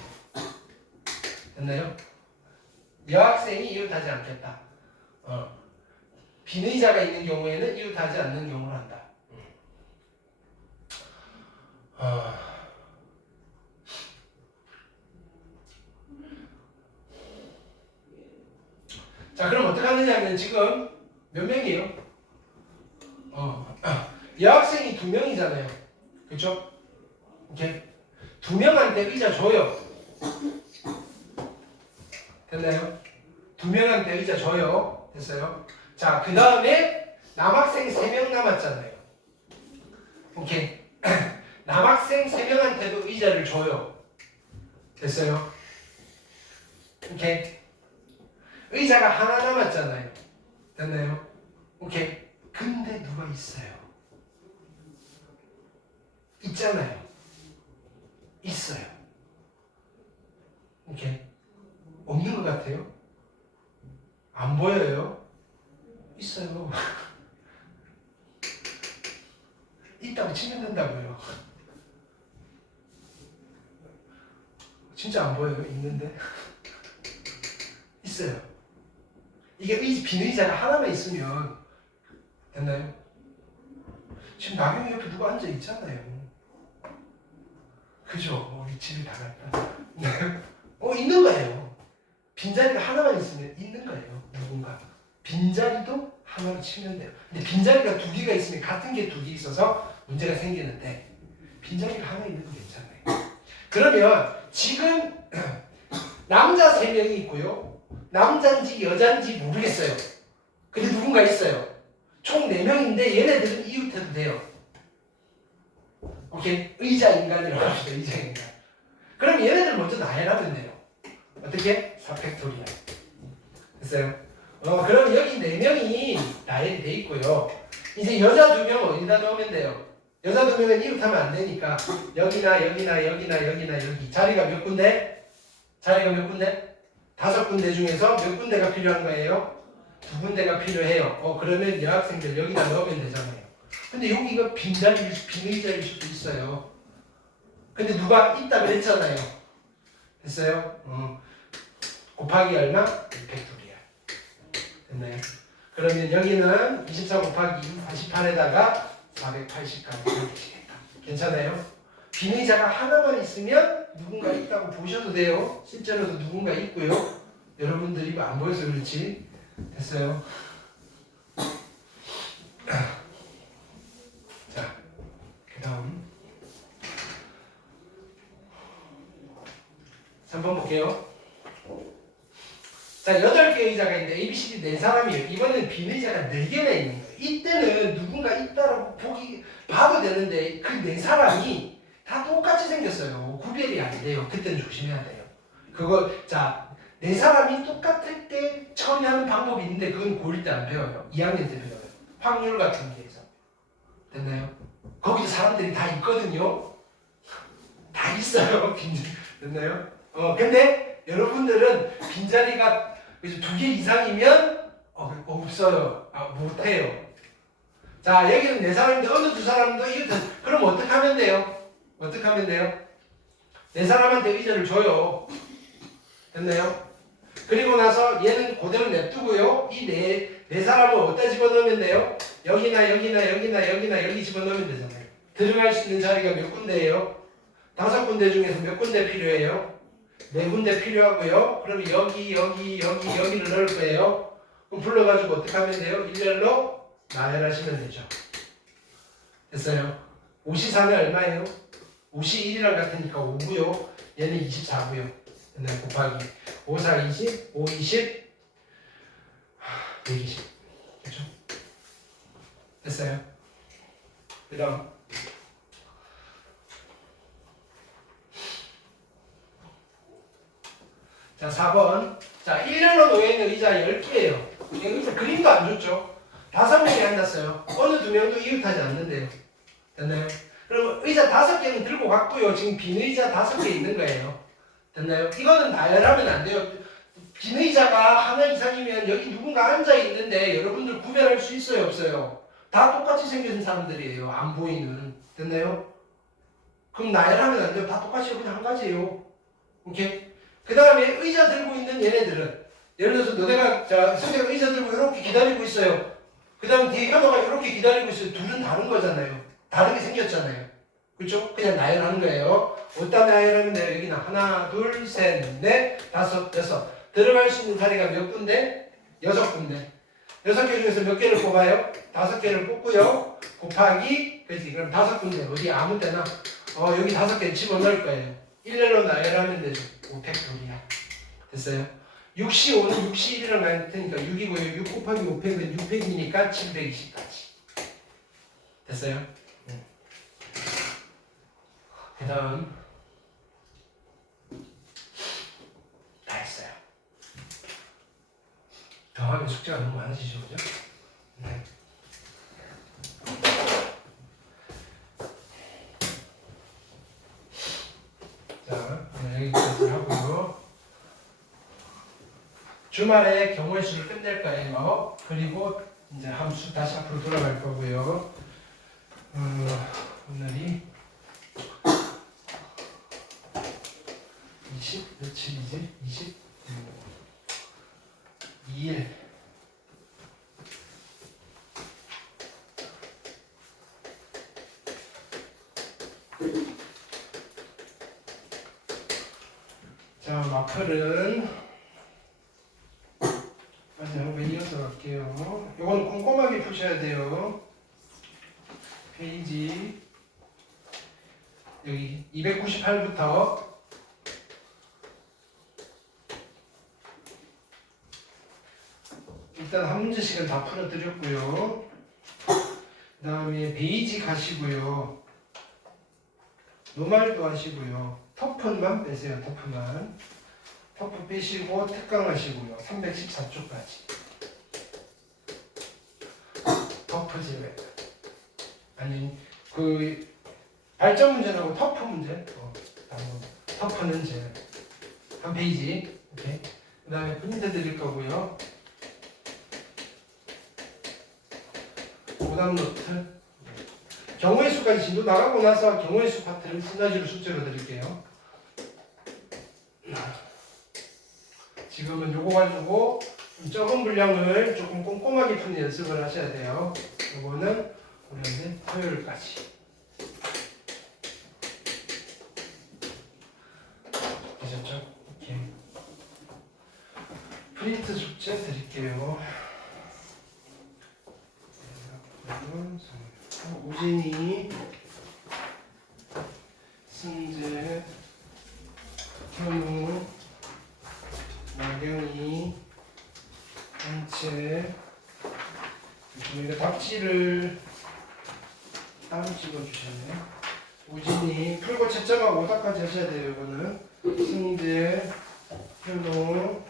됐나요? 여학생이 이웃하지 않겠다. 빈 의자가 있는 경우에는 이웃하지 않는 경우를 한다. 자, 그럼 어떻게 하느냐면 지금 몇 명이에요? 여학생이 2명이잖아요. 그렇죠? 오케이. 2명한테 의자 줘요. 됐나요? 2명한테 의자 줘요. 됐어요? 자, 그 다음에 남학생 3명 남았잖아요. 오케이. 남학생 3명한테도 의자를 줘요. 됐어요? 오케이. 의자가 하나 남았잖아요. 됐나요? 오케이. 근데 누가 있어요? 있잖아요. 있어요. 오케이. 없는 것 같아요? 안 보여요? 있어요. 있다고 치면 된다고요. 진짜 안 보여요? 있는데? 있어요. 이게 빈 의자가 하나만 있으면 됐나요? 지금 나경이 옆에 누가 앉아 있잖아요. 그죠? 우리 집이 다 갈까? 있는 거예요. 빈자리가 하나만 있으면 있는 거예요. 누군가. 빈자리도 하나로 치면 돼요. 근데 빈자리가 2개가 있으면 같은 게 2개 있어서 문제가 생기는데 빈자리가 하나 있는 건 괜찮아요. 그러면 지금 남자 3명이 있고요. 남자인지 여자인지 모르겠어요. 근데 누군가 있어요. 총 4명인데 얘네들은 이웃해도 돼요. 오케이? 의자 인간이라고 합시다. 의자 인간. 그럼 얘네들 먼저 나열하면 돼요. 어떻게? 4팩토리얼. 됐어요? 그럼 여기 4명이 나열이 돼 있고요. 이제 여자 2명 어디다 넣으면 돼요? 여자 2명은 이웃하면 안 되니까 여기나 여기나 여기나 여기나 여기 자리가 몇 군데? 자리가 몇 군데? 5군데 중에서 몇 군데가 필요한 거예요? 2군데가 필요해요. 그러면 여학생들 여기다 넣으면 되잖아요. 근데 여기가 빈 의자일 수도 있어요. 근데 누가 있다 그랬잖아요. 됐어요? 곱하기 얼마? 6팩토리얼. 됐나요? 그러면 여기는 24 곱하기 48에다가 480까지 되겠다. 괜찮아요? 빈 의자가 하나만 있으면 누군가 있다고 보셔도 돼요. 실제로도 누군가 있고요. 여러분들이 안 보여서 그렇지. 됐어요? 자, 그 다음 3번 볼게요. 자, 8개의 의자가 있는데 A, B, C, D 4사람이에요. 이번엔 빈 의자가 4개나 있는 거예요. 이때는 누군가 있다라고 봐도 되는데 그 4사람이 다 똑같이 생겼어요. 구별이 안 돼요. 그때는 조심해야 돼요. 자, 4사람이 똑같을 때 처리하는 방법이 있는데 그건 고1 때 안 배워요. 2학년 때 배워요. 확률 같은 게에서. 됐나요? 거기도 사람들이 다 있거든요. 다 있어요. 됐나요? 근데 여러분들은 빈자리가 2개 이상이면 없어요. 못해요. 자, 여기는 4사람인데 어느 2사람도 이렇게 그럼 어떻게 하면 돼요? 어떻게 하면 돼요? 4사람한테 의자를 줘요. 됐나요? 그리고 나서 얘는 그대로 냅두고요. 이 4사람을 어디다 집어넣으면 돼요? 여기나 여기나 여기나 여기나 여기 집어넣으면 되잖아요. 들어갈 수 있는 자리가 몇 군데예요? 5군데 중에서 몇 군데 필요해요? 4군데 필요하고요. 그럼 여기를 넣을 거예요. 그럼 불러가지고 어떻게 하면 돼요? 일렬로 나열하시면 되죠. 됐어요? 54는 얼마예요? 50이 1이랑 같으니까 5고요. 얘는 24고요. 옛날 곱하기 5, 4, 20, 5, 20, 120. 그렇죠? 됐어요? 그 다음 자, 4번. 자, 일렬로 놓여있는 의자 10개예요. 의자 그림도 안 좋죠? 5명이 앉았어요. 어느 2명도 이웃하지 않는데요. 됐나요? 그럼 의자 5개는 들고 갔고요. 지금 빈 의자 5개 있는 거예요. 됐나요? 이거는 나열하면 안 돼요. 빈 의자가 하나 이상이면 여기 누군가 앉아 있는데 여러분들 구별할 수 있어요, 없어요? 다 똑같이 생긴 사람들이에요. 안 보이는. 됐나요? 그럼 나열하면 안 돼요. 다 똑같이 그냥 한 가지예요. 오케이? 그 다음에 의자 들고 있는 얘네들은 예를 들어서 너네가 선생님 의자 들고 이렇게 기다리고 있어요. 그 다음 뒤에 현호가 이렇게 기다리고 있어요. 둘은 다른 거잖아요. 다르게 생겼잖아요. 그렇죠? 그냥 나열하는 거예요. 어디다 나열하면 돼요? 여기는 하나, 둘, 셋, 넷, 다섯, 여섯. 들어갈 수 있는 자리가 몇 군데? 6군데. 6개 중에서 몇 개를 뽑아요? 5개를 뽑고요. 곱하기, 그렇지? 그럼 5군데. 어디 아무 때나. 여기 5개 집어넣을 거예요. 일렬로 나열하면 되죠. 5팩토리얼. 됐어요? 6C5는 6C1이랑 나눌 테니까 6이고요. 6 곱하기 5팩은 6팩이니까 720까지. 됐어요? 그 다음 다 했어요. 더하면 숙제가 너무 많아지죠, 그죠? 네. 자, 여기까지 하고요. 주말에 경우의 수를 끝낼 거예요. 그리고 이제 함수 다시 앞으로 돌아갈 거고요. 오늘이 20 며칠이지? 22일. 자, 마플은 먼저 한번 이어서 갈게요. 이건 꼼꼼하게 푸셔야 돼요. 페이지 여기 298부터 일단 한 문제씩은 다 풀어드렸고요. 그 다음에 베이지 가시고요. 노말도 하시고요. 터프만 빼세요. 터프만. 터프 빼시고 특강 하시고요. 314쪽까지. 터프 제외. 아니 그 발전 문제하고 터프 문제. 터프는 제외. 한 페이지. 오케이. 그 다음에 프린트 드릴 거고요. 오답 노트. 경우의 수까지 진도 나가고 나서 경우의 수 파트를 시너지로 숙제로 드릴게요. 지금은 요거 가지고 좀 적은 분량을 조금 꼼꼼하게 푸는 연습을 하셔야 돼요. 요거는 우리한테 토요일까지. 되셨죠? 오케이. 프린트 숙제 드릴게요. 우진이, 승재, 현우, 나경이, 한채. 저희가 답지를 따로 찍어주셨네요. 우진이 풀고 채점하고 오답까지 하셔야 돼요. 이거는 승재, 현우,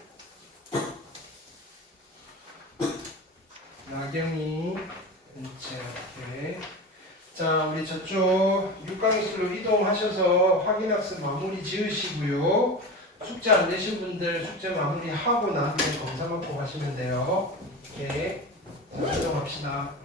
나경이, 한채. 오케이. 자, 우리 저쪽 6강의실로 이동하셔서 확인학습 마무리 지으시고요. 숙제 안 내신 분들 숙제 마무리하고 나중에 검사 받고 가시면 돼요. 오케이. 자, 이동합시다.